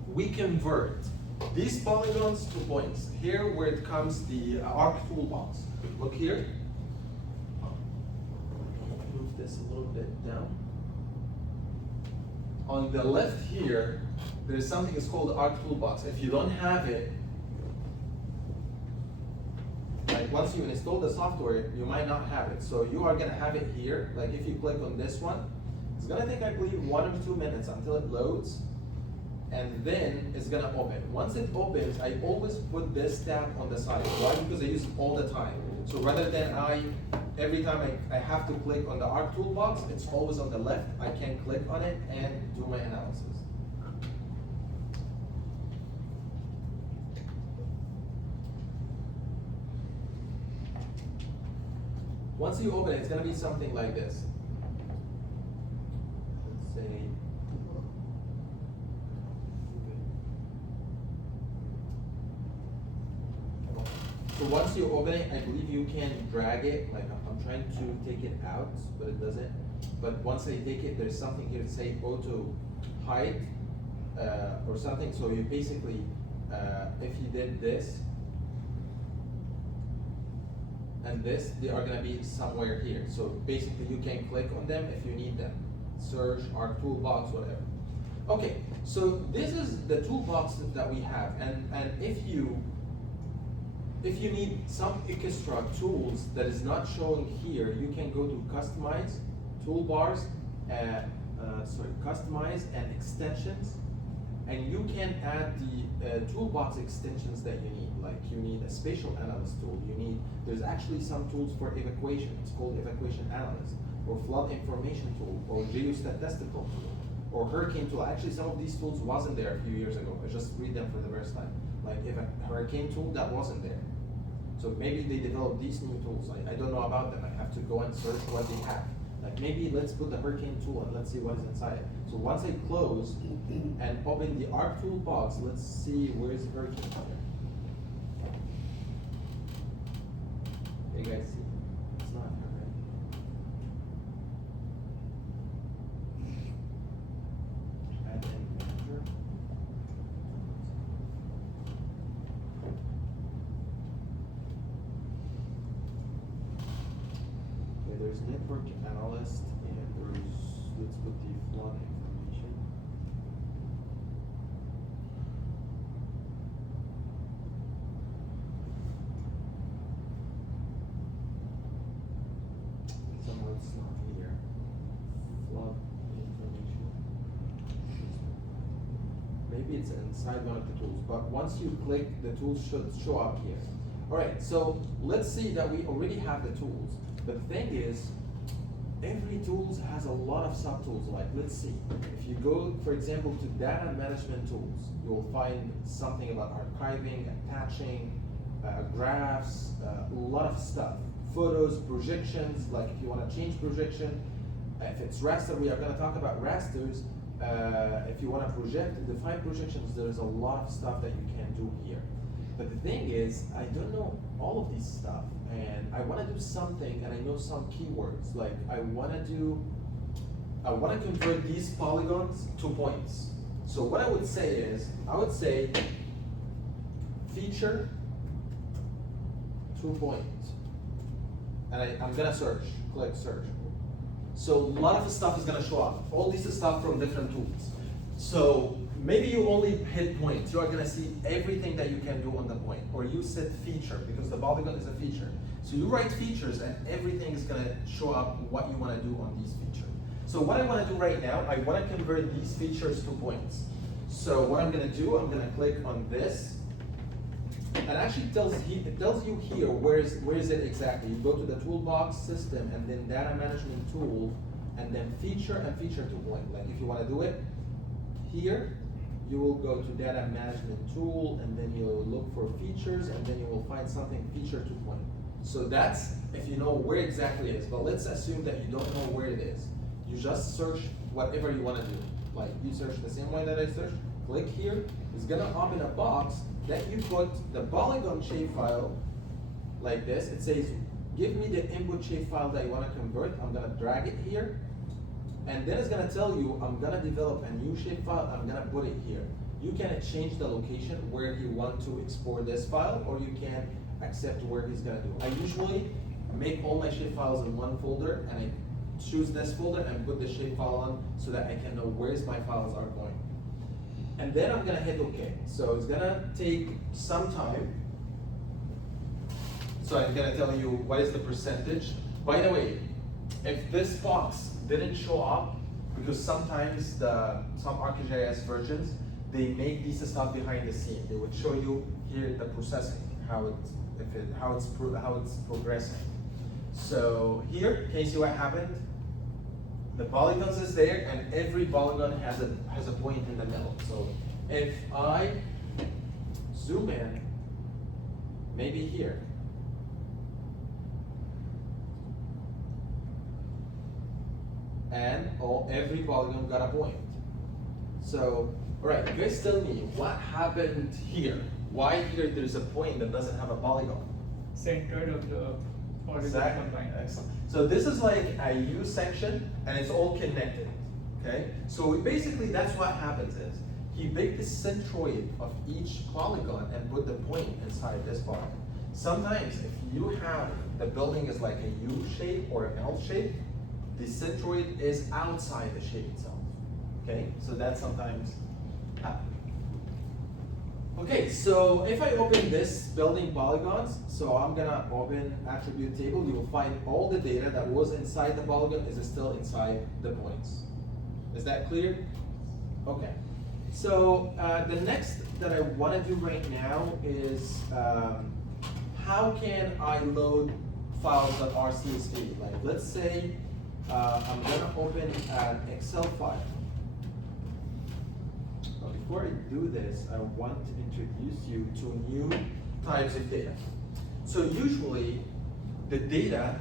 we convert these polygons to points? Here where it comes the arc toolbox. Look here. Move this a little bit down. On the left here, there's something that's called arc toolbox. If you don't have it, I like once you install the software, you might not have it. So you are gonna have it here. Like if you click on this one, it's gonna take, I believe, 1 or 2 minutes until it loads, and then it's gonna open. Once it opens, I always put this tab on the side. Why? Because I use it all the time. So rather than every time I have to click on the ARC toolbox, it's always on the left. I can click on it and do my analysis. Once you open it, it's gonna be something like this. Let's say, so once you open it, I believe you can drag it, like I'm trying to take it out, but it doesn't. But once I take it, there's something here to say auto hide, or something. So you basically, if you did this, and this, they are gonna be somewhere here. So basically you can click on them if you need them. Search, ARC toolbox, whatever. Okay, so this is the toolbox that we have, and if you need some extra tools that is not showing here, you can go to customize, toolbars, customize and extensions, and you can add the toolbox extensions that you need. Like you need a spatial analyst tool, there's actually some tools for evacuation, it's called evacuation analyst, or flood information tool, or geostatistical tool, or hurricane tool. Actually, some of these tools wasn't there a few years ago. I just read them for the first time. Like if a hurricane tool, that wasn't there. So maybe they developed these new tools. I don't know about them. I have to go and search what they have. Like maybe let's put the hurricane tool and let's see what is inside it. So once I close and open the ARC toolbox, let's see where's the hurricane here. You guys see? It's not here, right? Add any manager. Okay, there's network analyst and there's, let's put the flood information. Somewhere it's not here. Flood information. Maybe it's inside one of the tools, but once you click, the tools should show up here. All right, so let's see that we already have the tools. But the thing is, every tools has a lot of subtools. Like, let's see, if you go, for example, to data management tools, you will find something about archiving, attaching, graphs, a lot of stuff. Photos, projections, like if you want to change projection. If it's raster, we are going to talk about rasters. If you want to project and define projections, there's a lot of stuff that you can do here. But the thing is, I don't know all of these stuff, and I want to do something, and I know some keywords. Like I want to convert these polygons to points. So what I would say is, I would say feature to point, and I'm gonna search. Click search. So a lot of the stuff is gonna show up. All this is stuff from different tools. So maybe you only hit points. You are gonna see everything that you can do on the point. Or you set feature, because the polygon is a feature. So you write features and everything is gonna show up what you wanna do on these features. So what I wanna do right now, I wanna convert these features to points. So what I'm gonna do, I'm gonna click on this. And actually it tells you here where is it exactly. You go to the toolbox system and then data management tool and then feature and feature to point. Like if you wanna do it here, you will go to data management tool and then you'll look for features and then you will find something feature to point. So that's if you know where exactly it is, but let's assume that you don't know where it is. You just search whatever you want to do. Like you search the same way that I searched, click here, it's gonna open a box that you put the polygon shapefile like this. It says, give me the input shapefile that you want to convert. I'm gonna drag it here. And then it's gonna tell you, I'm gonna develop a new shapefile, I'm gonna put it here. You can change the location where you want to export this file, or you can accept where he's gonna do. I usually make all my shapefiles in one folder, and I choose this folder and put the shapefile on so that I can know where my files are going. And then I'm gonna hit OK. So it's gonna take some time. So I'm gonna tell you what is the percentage. By the way, if this box didn't show up, because sometimes some ArcGIS versions, they make this stuff behind the scene. They would show you here the processing, how it's progressing. So here, can you see what happened? The polygons is there, and every polygon has a point in the middle. So if I zoom in, maybe here, and every polygon got a point. So, all right, you guys tell me what happened here. Why here there's a point that doesn't have a polygon? Centered of the horizontal line. Excellent. So this is like a U section, and it's all connected. Okay. So basically, that's what happens is he picked the centroid of each polygon and put the point inside this polygon. Sometimes, if you have the building is like a U shape or an L shape, the centroid is outside the shape itself. Okay, so that sometimes happens. Okay, so if I open this building polygons, so I'm gonna open attribute table, you will find all the data that was inside the polygon is still inside the points. Is that clear? Okay. So the next that I want to do right now is how can I load files that are CSV? Like let's say I'm gonna open an Excel file. But before I do this, I want to introduce you to new types of data. So usually the data,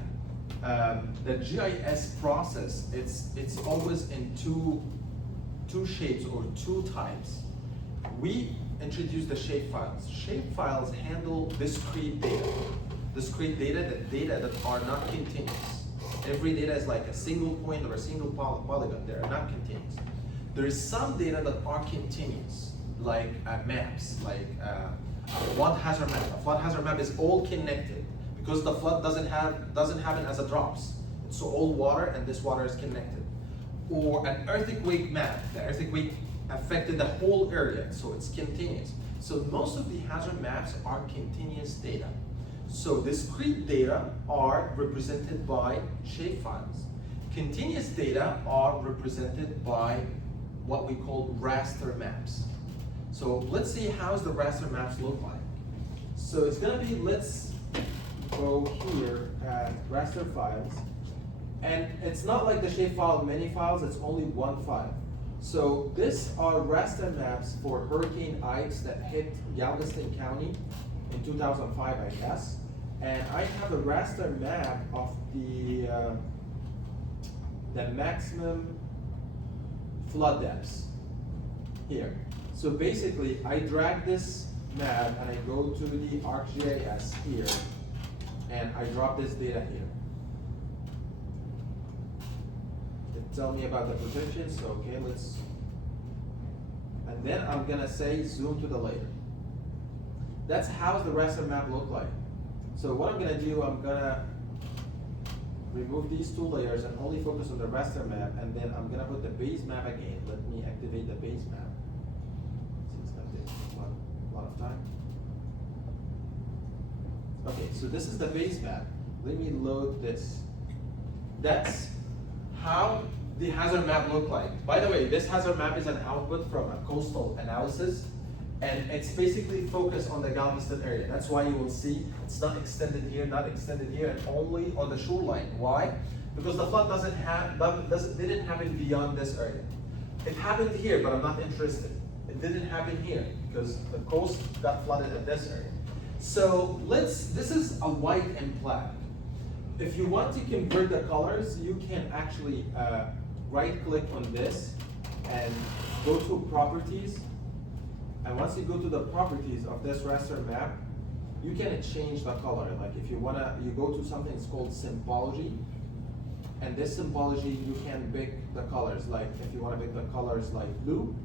the GIS process, it's always in two shapes or two types. We introduce the shape files. Shape files handle discrete data. Discrete data, the data that are not continuous. Every data is like a single point or a single polygon. They are not continuous. There is some data that are continuous, like maps, like a flood hazard map. A flood hazard map is all connected because the flood doesn't happen as it drops. It's all water, and this water is connected. Or an earthquake map. The earthquake affected the whole area, so it's continuous. So most of the hazard maps are continuous data. So discrete data are represented by shapefiles. Continuous data are represented by what we call raster maps. So let's see how's the raster maps look like. So it's gonna be, let's go here at raster files. And it's not like the shapefile many files, it's only one file. So these are raster maps for Hurricane Ike that hit Galveston County in 2005, I guess. And I have a raster map of the maximum flood depths here. So basically, I drag this map and I go to the ArcGIS here, and I drop this data here. Tell me about the projection, so okay, let's, and then I'm gonna say zoom to the layer. That's how the raster map look like. So what I'm gonna do, I'm gonna remove these two layers and only focus on the raster map, and then I'm gonna put the base map again. Let me activate the base map. See, it's gonna take a lot of time. Okay, so this is the base map. Let me load this. That's how the hazard map look like. By the way, this hazard map is an output from a coastal analysis, and it's basically focused on the Galveston area. That's why you will see it's not extended here, not extended here, and only on the shoreline. Why? Because the flood didn't happen beyond this area. It happened here, but I'm not interested. It didn't happen here because the coast got flooded in this area. So this is a white and black. If you want to convert the colors, you can actually right-click on this and go to Properties. And once you go to the Properties of this raster map, you can change the color. Like if you wanna, you go to something that's called Symbology. And this Symbology, you can pick the colors. Like if you wanna pick the colors like blue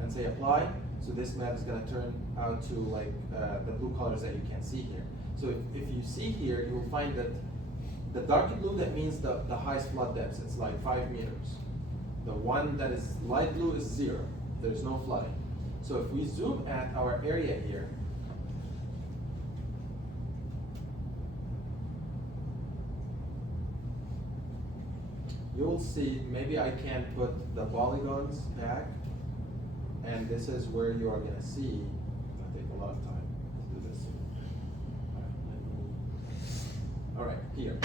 and say Apply, so this map is gonna turn out to like the blue colors that you can see here. So if you see here, you will find that the dark blue, that means the highest flood depths. It's like 5 meters. The one that is light blue is 0. There's no flooding. So if we zoom at our area here, you'll see, maybe I can put the polygons back, and this is where you are gonna see, it'll take a lot of time to do this. All right, here.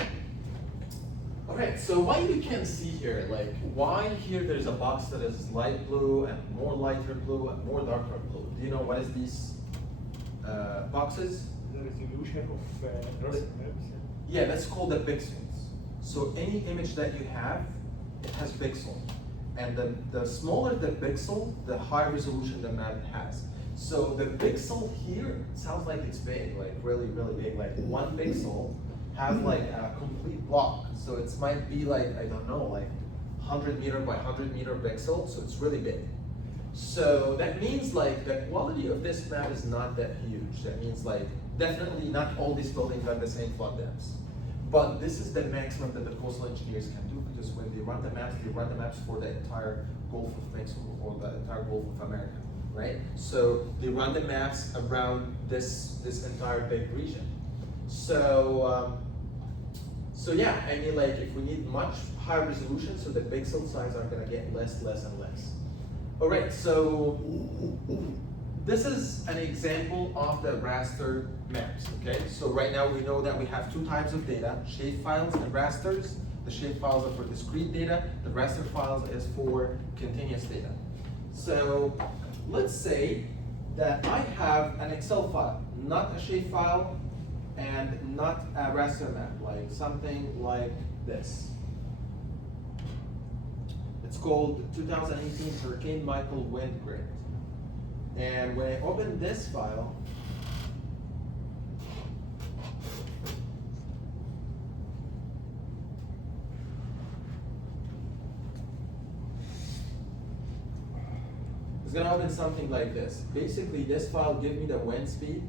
Okay, so why you can see here, like why here there's a box that is light blue and more lighter blue and more darker blue. Do you know what is these boxes? The resolution of raster maps. Yeah, that's called the pixels. So any image that you have, it has pixel. And the smaller the pixel, the higher resolution the map has. So the pixel here sounds like it's big, like really, really big. Like 1 pixel has like a complete block. So it might be like, I don't know, like 100 meter by 100 meter pixel. So it's really big. So that means like the quality of this map is not that huge. That means like definitely not all these buildings have the same flood depths. But this is the maximum that the coastal engineers can do, because when they run the maps for the entire Gulf of Mexico or the entire Gulf of America, right? So they run the maps around this entire big region. So so yeah, I mean, like if we need much higher resolution, so the pixel size are gonna get less and less. All right, so this is an example of the raster maps, okay? So right now we know that we have 2 types of data, shapefiles and rasters. The shapefiles are for discrete data, the raster files is for continuous data. So let's say that I have an Excel file, not a shapefile and not a raster map, like something like this. It's called 2018 Hurricane Michael Wind Grid. And when I open this file, it's gonna open something like this. Basically, this file gives me the wind speed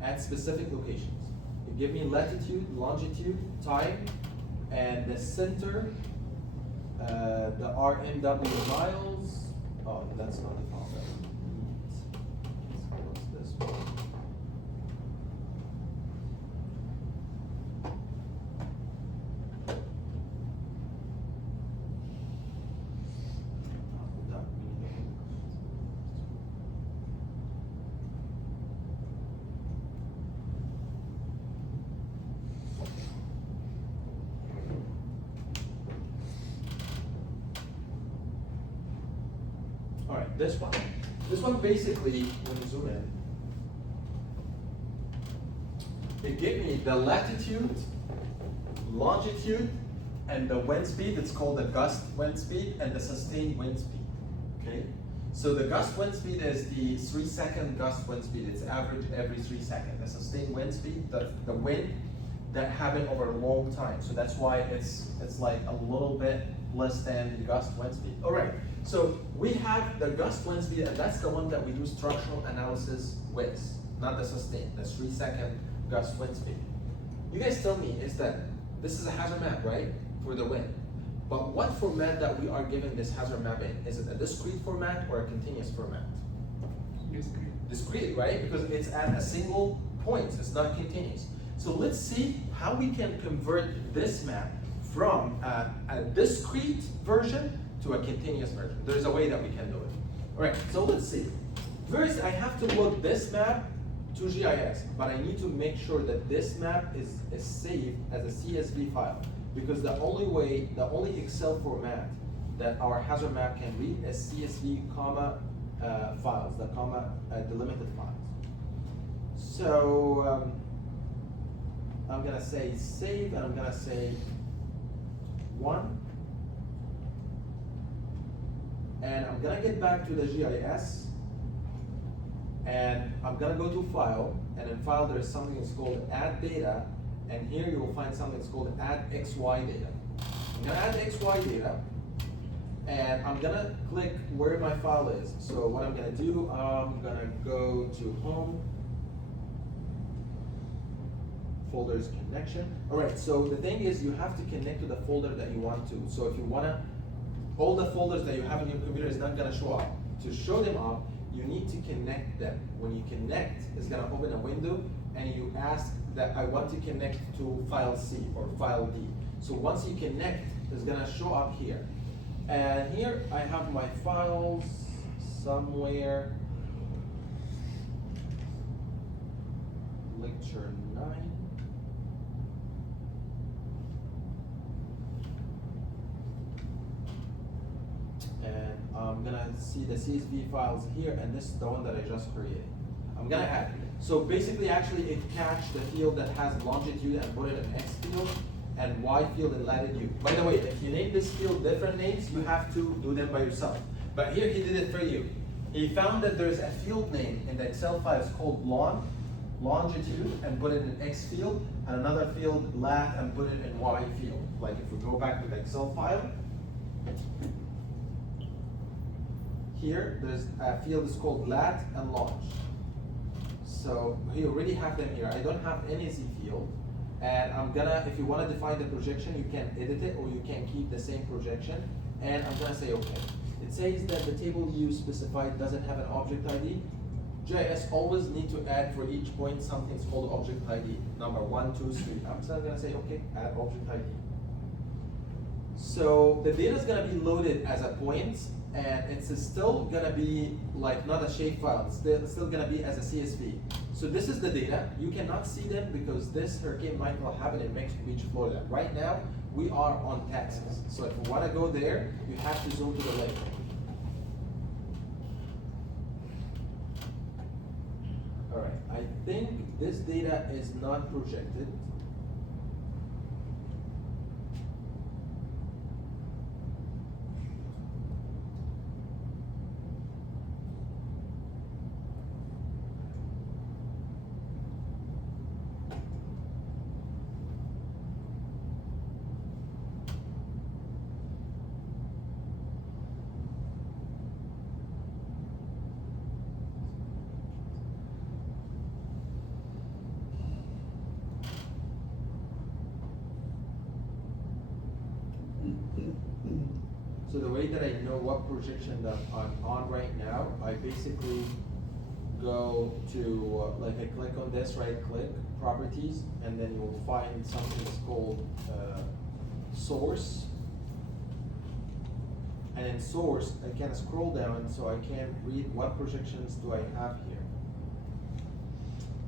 at specific locations. It gives me latitude, longitude, time, and the center, the RMW miles. Oh, that's not the file that we need. So what's this one? All right, this one basically, when you zoom in, it gave me the latitude, longitude, and the wind speed. It's called the gust wind speed and the sustained wind speed, okay? So the gust wind speed is the 3-second gust wind speed. It's average every 3 seconds. The sustained wind speed, the wind that happen over a long time. So that's why it's like a little bit less than the gust wind speed. All right, so we have the gust wind speed, and that's the one that we do structural analysis with, not the sustained, the 3-second gust wind speed. You guys tell me, is that this is a hazard map, right, for the wind? But what format that we are giving this hazard map in? Is it a discrete format or a continuous format? Discrete. Discrete, right? Because it's at a single point, it's not continuous. So let's see how we can convert this map from a discrete version to a continuous version. There's a way that we can do it. All right, so let's see. First, I have to load this map to GIS, but I need to make sure that this map is saved as a CSV file, because the only Excel format that our hazard map can read is CSV comma files, the comma delimited files. So I'm gonna say save, and I'm gonna say 1. And I'm gonna get back to the GIS, and I'm gonna go to File, and in File there is something that's called Add Data, and here you will find something that's called Add XY Data. I'm gonna add XY data, and I'm gonna click where my file is. So what I'm gonna do, I'm gonna go to Home, Folders Connection. All right, so the thing is you have to connect to the folder that you want to. So if you wanna, all the folders that you have in your computer is not gonna show up. To show them up, you need to connect them. When you connect, it's gonna open a window, and you ask that I want to connect to file C or file D. So once you connect, it's gonna show up here. And here I have my files somewhere. Lecture 9. And I'm gonna see the CSV files here, and this is the one that I just created. I'm gonna add. So basically, actually, it catched the field that has longitude and put it in X field, and Y field in latitude. By the way, if you name this field different names, you have to do them by yourself. But here he did it for you. He found that there's a field name in the Excel file. It's called longitude, and put it in X field, and another field lat, and put it in Y field. Like if we go back to the Excel file, here there's a field is called lat and longe. So we already have them here. I don't have any Z field, and I'm gonna, if you want to define the projection, you can edit it or you can keep the same projection. And I'm gonna say okay. It says that the table you specified doesn't have an object ID. GIS always need to add for each point something's called object ID, number 1, 2, 3. I'm just gonna say okay, add object ID. So the data is gonna be loaded as a point, and it's still gonna be like not a shapefile, it's still gonna be as a CSV. So this is the data. You cannot see them because this Hurricane Michael happened in Mexico Beach, Florida. Right now, we are on Texas. So if you wanna go there, you have to zoom to the left. All right, I think this data is not projected. So the way that I know what projection that I'm on right now, I basically go to, like I click on this, right click, properties, and then you'll find something that's called source. And in source, I can scroll down so I can read what projections do I have here.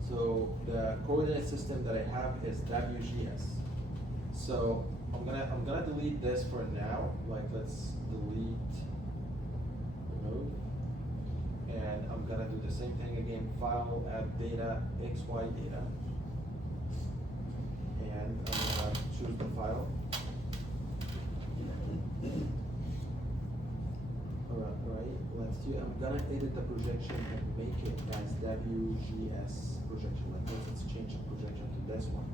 So the coordinate system that I have is WGS. So I'm gonna delete this for now. Like let's delete, remove, and I'm gonna do the same thing again. File, add data, XY data, and I'm gonna choose the file. Alright, let's do. I'm gonna edit the projection and make it as WGS projection. Like let's change the projection to this one.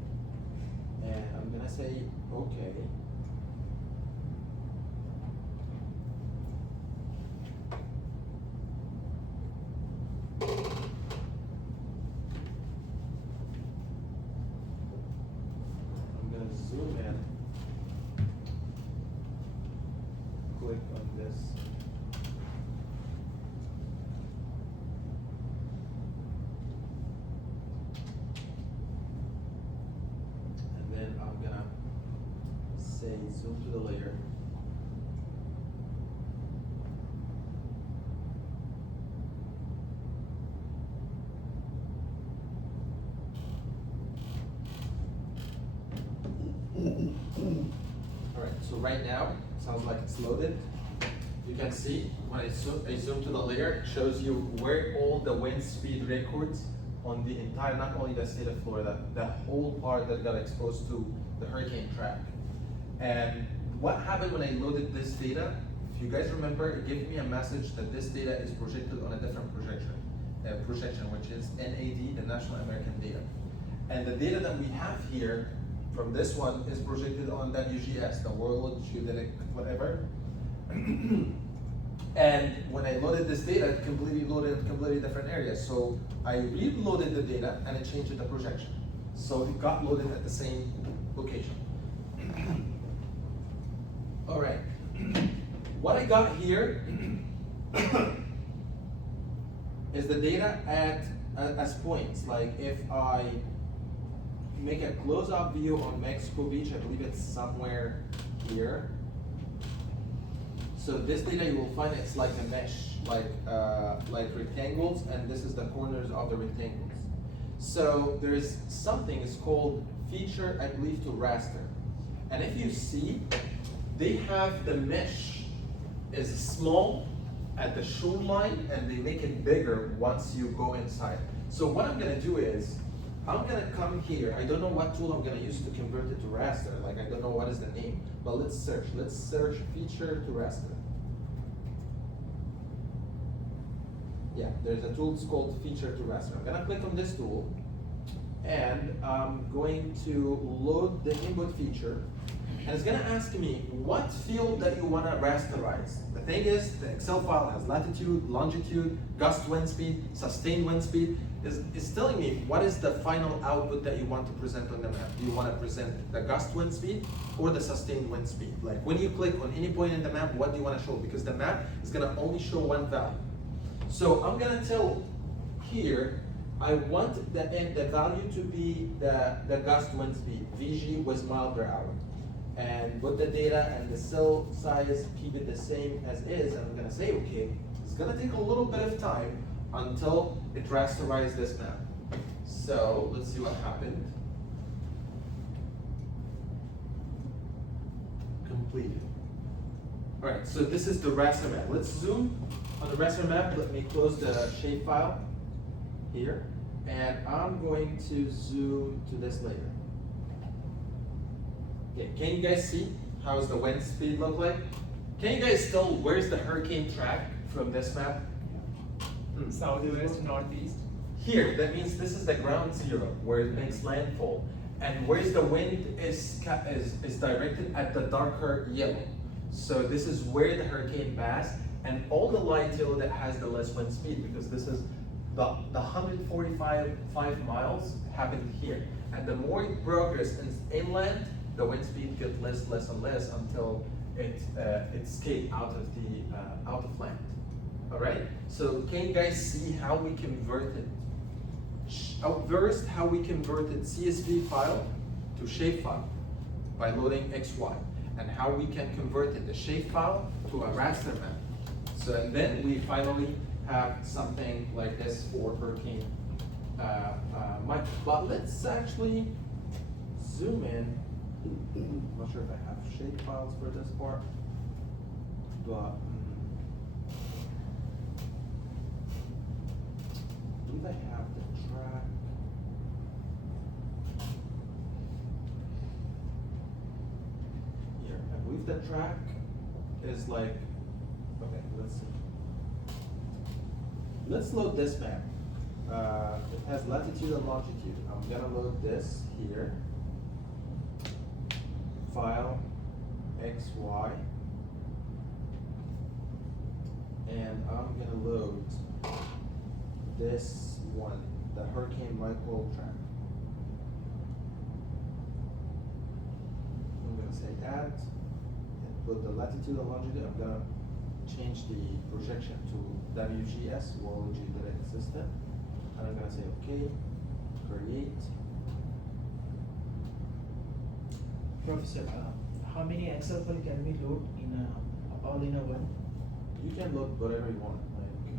And I'm gonna say okay. I'm gonna zoom in, click on this. Then I'm gonna say zoom to the layer. All right, so right now, sounds like it's loaded. You can see when I zoom to the layer, it shows you where all the wind speed records on the entire, not only the state of Florida, the whole part that got exposed to the hurricane track. And what happened when I loaded this data, if you guys remember, it gave me a message that this data is projected on a different projection, which is NAD, the National American Data. And the data that we have here from this one is projected on WGS, the World Geodetic whatever. And when I loaded this data, it completely loaded in completely different areas. So I reloaded the data and it changed the projection. So it got loaded at the same location. All right. What I got here is the data at as points. Like if I make a close-up view on Mexico Beach. I believe it's somewhere here. So this data you will find it's like a mesh, like rectangles, and this is the corners of the rectangles. So there's something it's called feature, I believe, to raster. And if you see, they have the mesh is small at the shoreline, and they make it bigger once you go inside. So what I'm gonna do is, I'm gonna come here. I don't know what tool I'm gonna use to convert it to raster. Like I don't know what is the name, but let's search. Let's search feature to raster. Yeah, there's a tool called feature to raster. I'm gonna click on this tool, and I'm going to load the input feature, and it's gonna ask me what field that you wanna rasterize. The thing is, the Excel file has latitude, longitude, gust wind speed, sustained wind speed. It's telling me what is the final output that you want to present on the map. Do you want to present the gust wind speed or the sustained wind speed? Like when you click on any point in the map, what do you want to show? Because the map is gonna only show one value. So I'm gonna tell here, I want the value to be the gust wind speed, VG with mile per hour. And with the data and the cell size, keep it the same as is, and I'm gonna say, okay, it's gonna take a little bit of time until it rasterizes this map. So let's see what happened. Completed. All right, so this is the raster map. Let's zoom on the raster map. Let me close the shapefile here, and I'm going to zoom to this layer. Okay, can you guys see how does the wind speed look like? Can you guys tell where's the hurricane track from this map? Southwest, northeast. Here, that means this is the ground zero where it makes landfall, and where's the wind is directed at the darker yellow. So this is where the hurricane passed, and all the light yellow that has the less wind speed, because this is the 145 miles happened here, and the more it progresses inland, the wind speed gets less and less until it escapes out of land. All right. So can you guys see how we converted? First, how we converted CSV file to shapefile by loading XY, and how we can convert the shapefile to a raster map. So and then we finally have something like this for Hurricane Mike. But let's actually zoom in. I'm not sure if I have shape files for this part, but I believe I have the track. Here, I believe the track is like, okay, let's see. Let's load this map. It has latitude and longitude. I'm gonna load this here. File XY, and I'm gonna load this one, the Hurricane Michael track. I'm gonna say add and put the latitude and longitude. I'm gonna change the projection to WGS, World Geodetic System, and I'm gonna say okay, create. Professor, how many Excel file can we load in all in a one? You can load whatever you want. Like,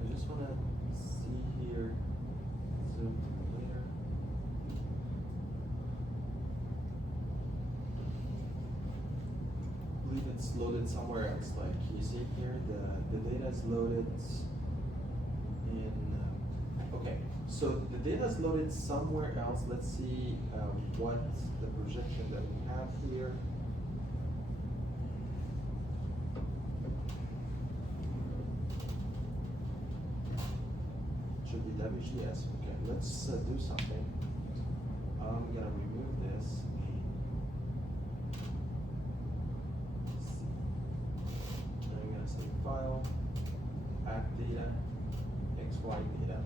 I just wanna see here. Zoom to later. I believe it's loaded somewhere else. Like you see here, the data is loaded in. Okay, so the data is loaded somewhere else. Let's see what the projection that we have here. Should be WGS. Okay, let's do something. I'm gonna remove this. I'm gonna say file, add data, XY data.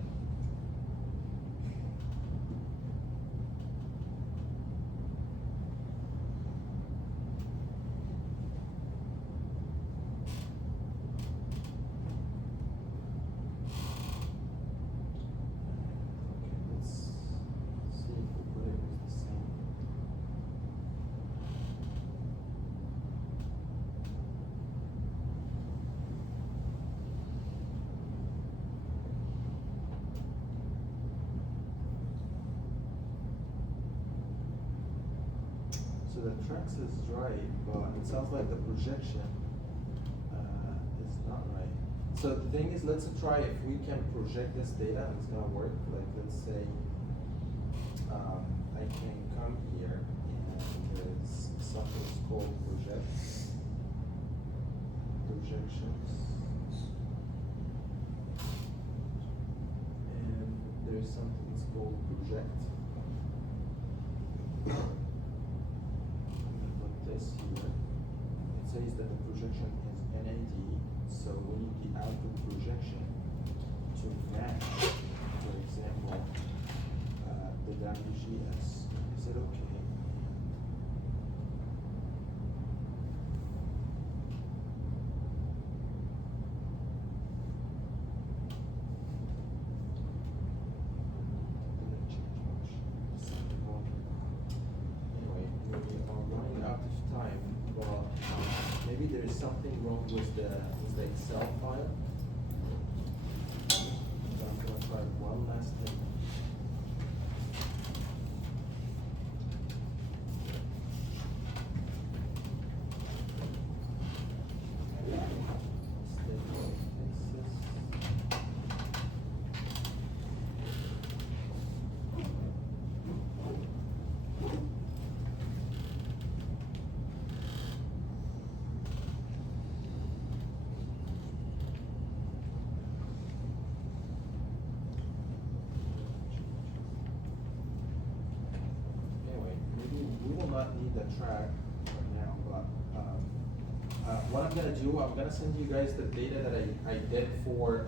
Okay, let's see if we So the tracks is right, but it sounds like the projection is not right. So the thing is, let's try if we can project this data and it's gonna work. Like let's say I can come here and there's something called projections. And there's something called project. I'm gonna put this here. It says that the projection is NAD, so we need the output projection to match, for example, the WGS. Is it okay? Didn't change much. Anyway, we are running out of time, but maybe there is something wrong with the Excel file. So I'm gonna try one last thing. Anyway, maybe we will not need the track right now, but what I'm gonna do, I'm gonna send you guys the data that I did for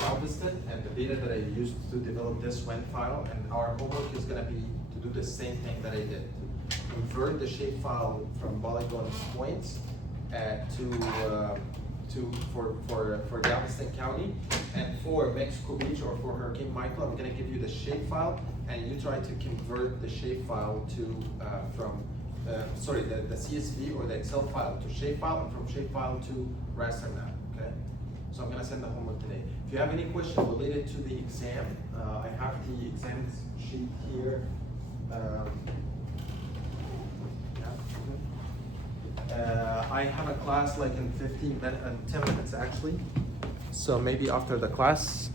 Galveston and the data that I used to develop this WEN file, and our homework is gonna be to do the same thing that I did, to convert the shapefile from polygon points for Galveston County, and for Mexico Beach or for Hurricane Michael, I'm gonna give you the shapefile, and you try to convert the shapefile to the CSV or the Excel file to shapefile, and from shapefile to raster map. Okay, so I'm gonna send the homework today. If you have any questions related to the exam, I have the exam sheet here. I have a class like in 10 minutes actually. So maybe after the class,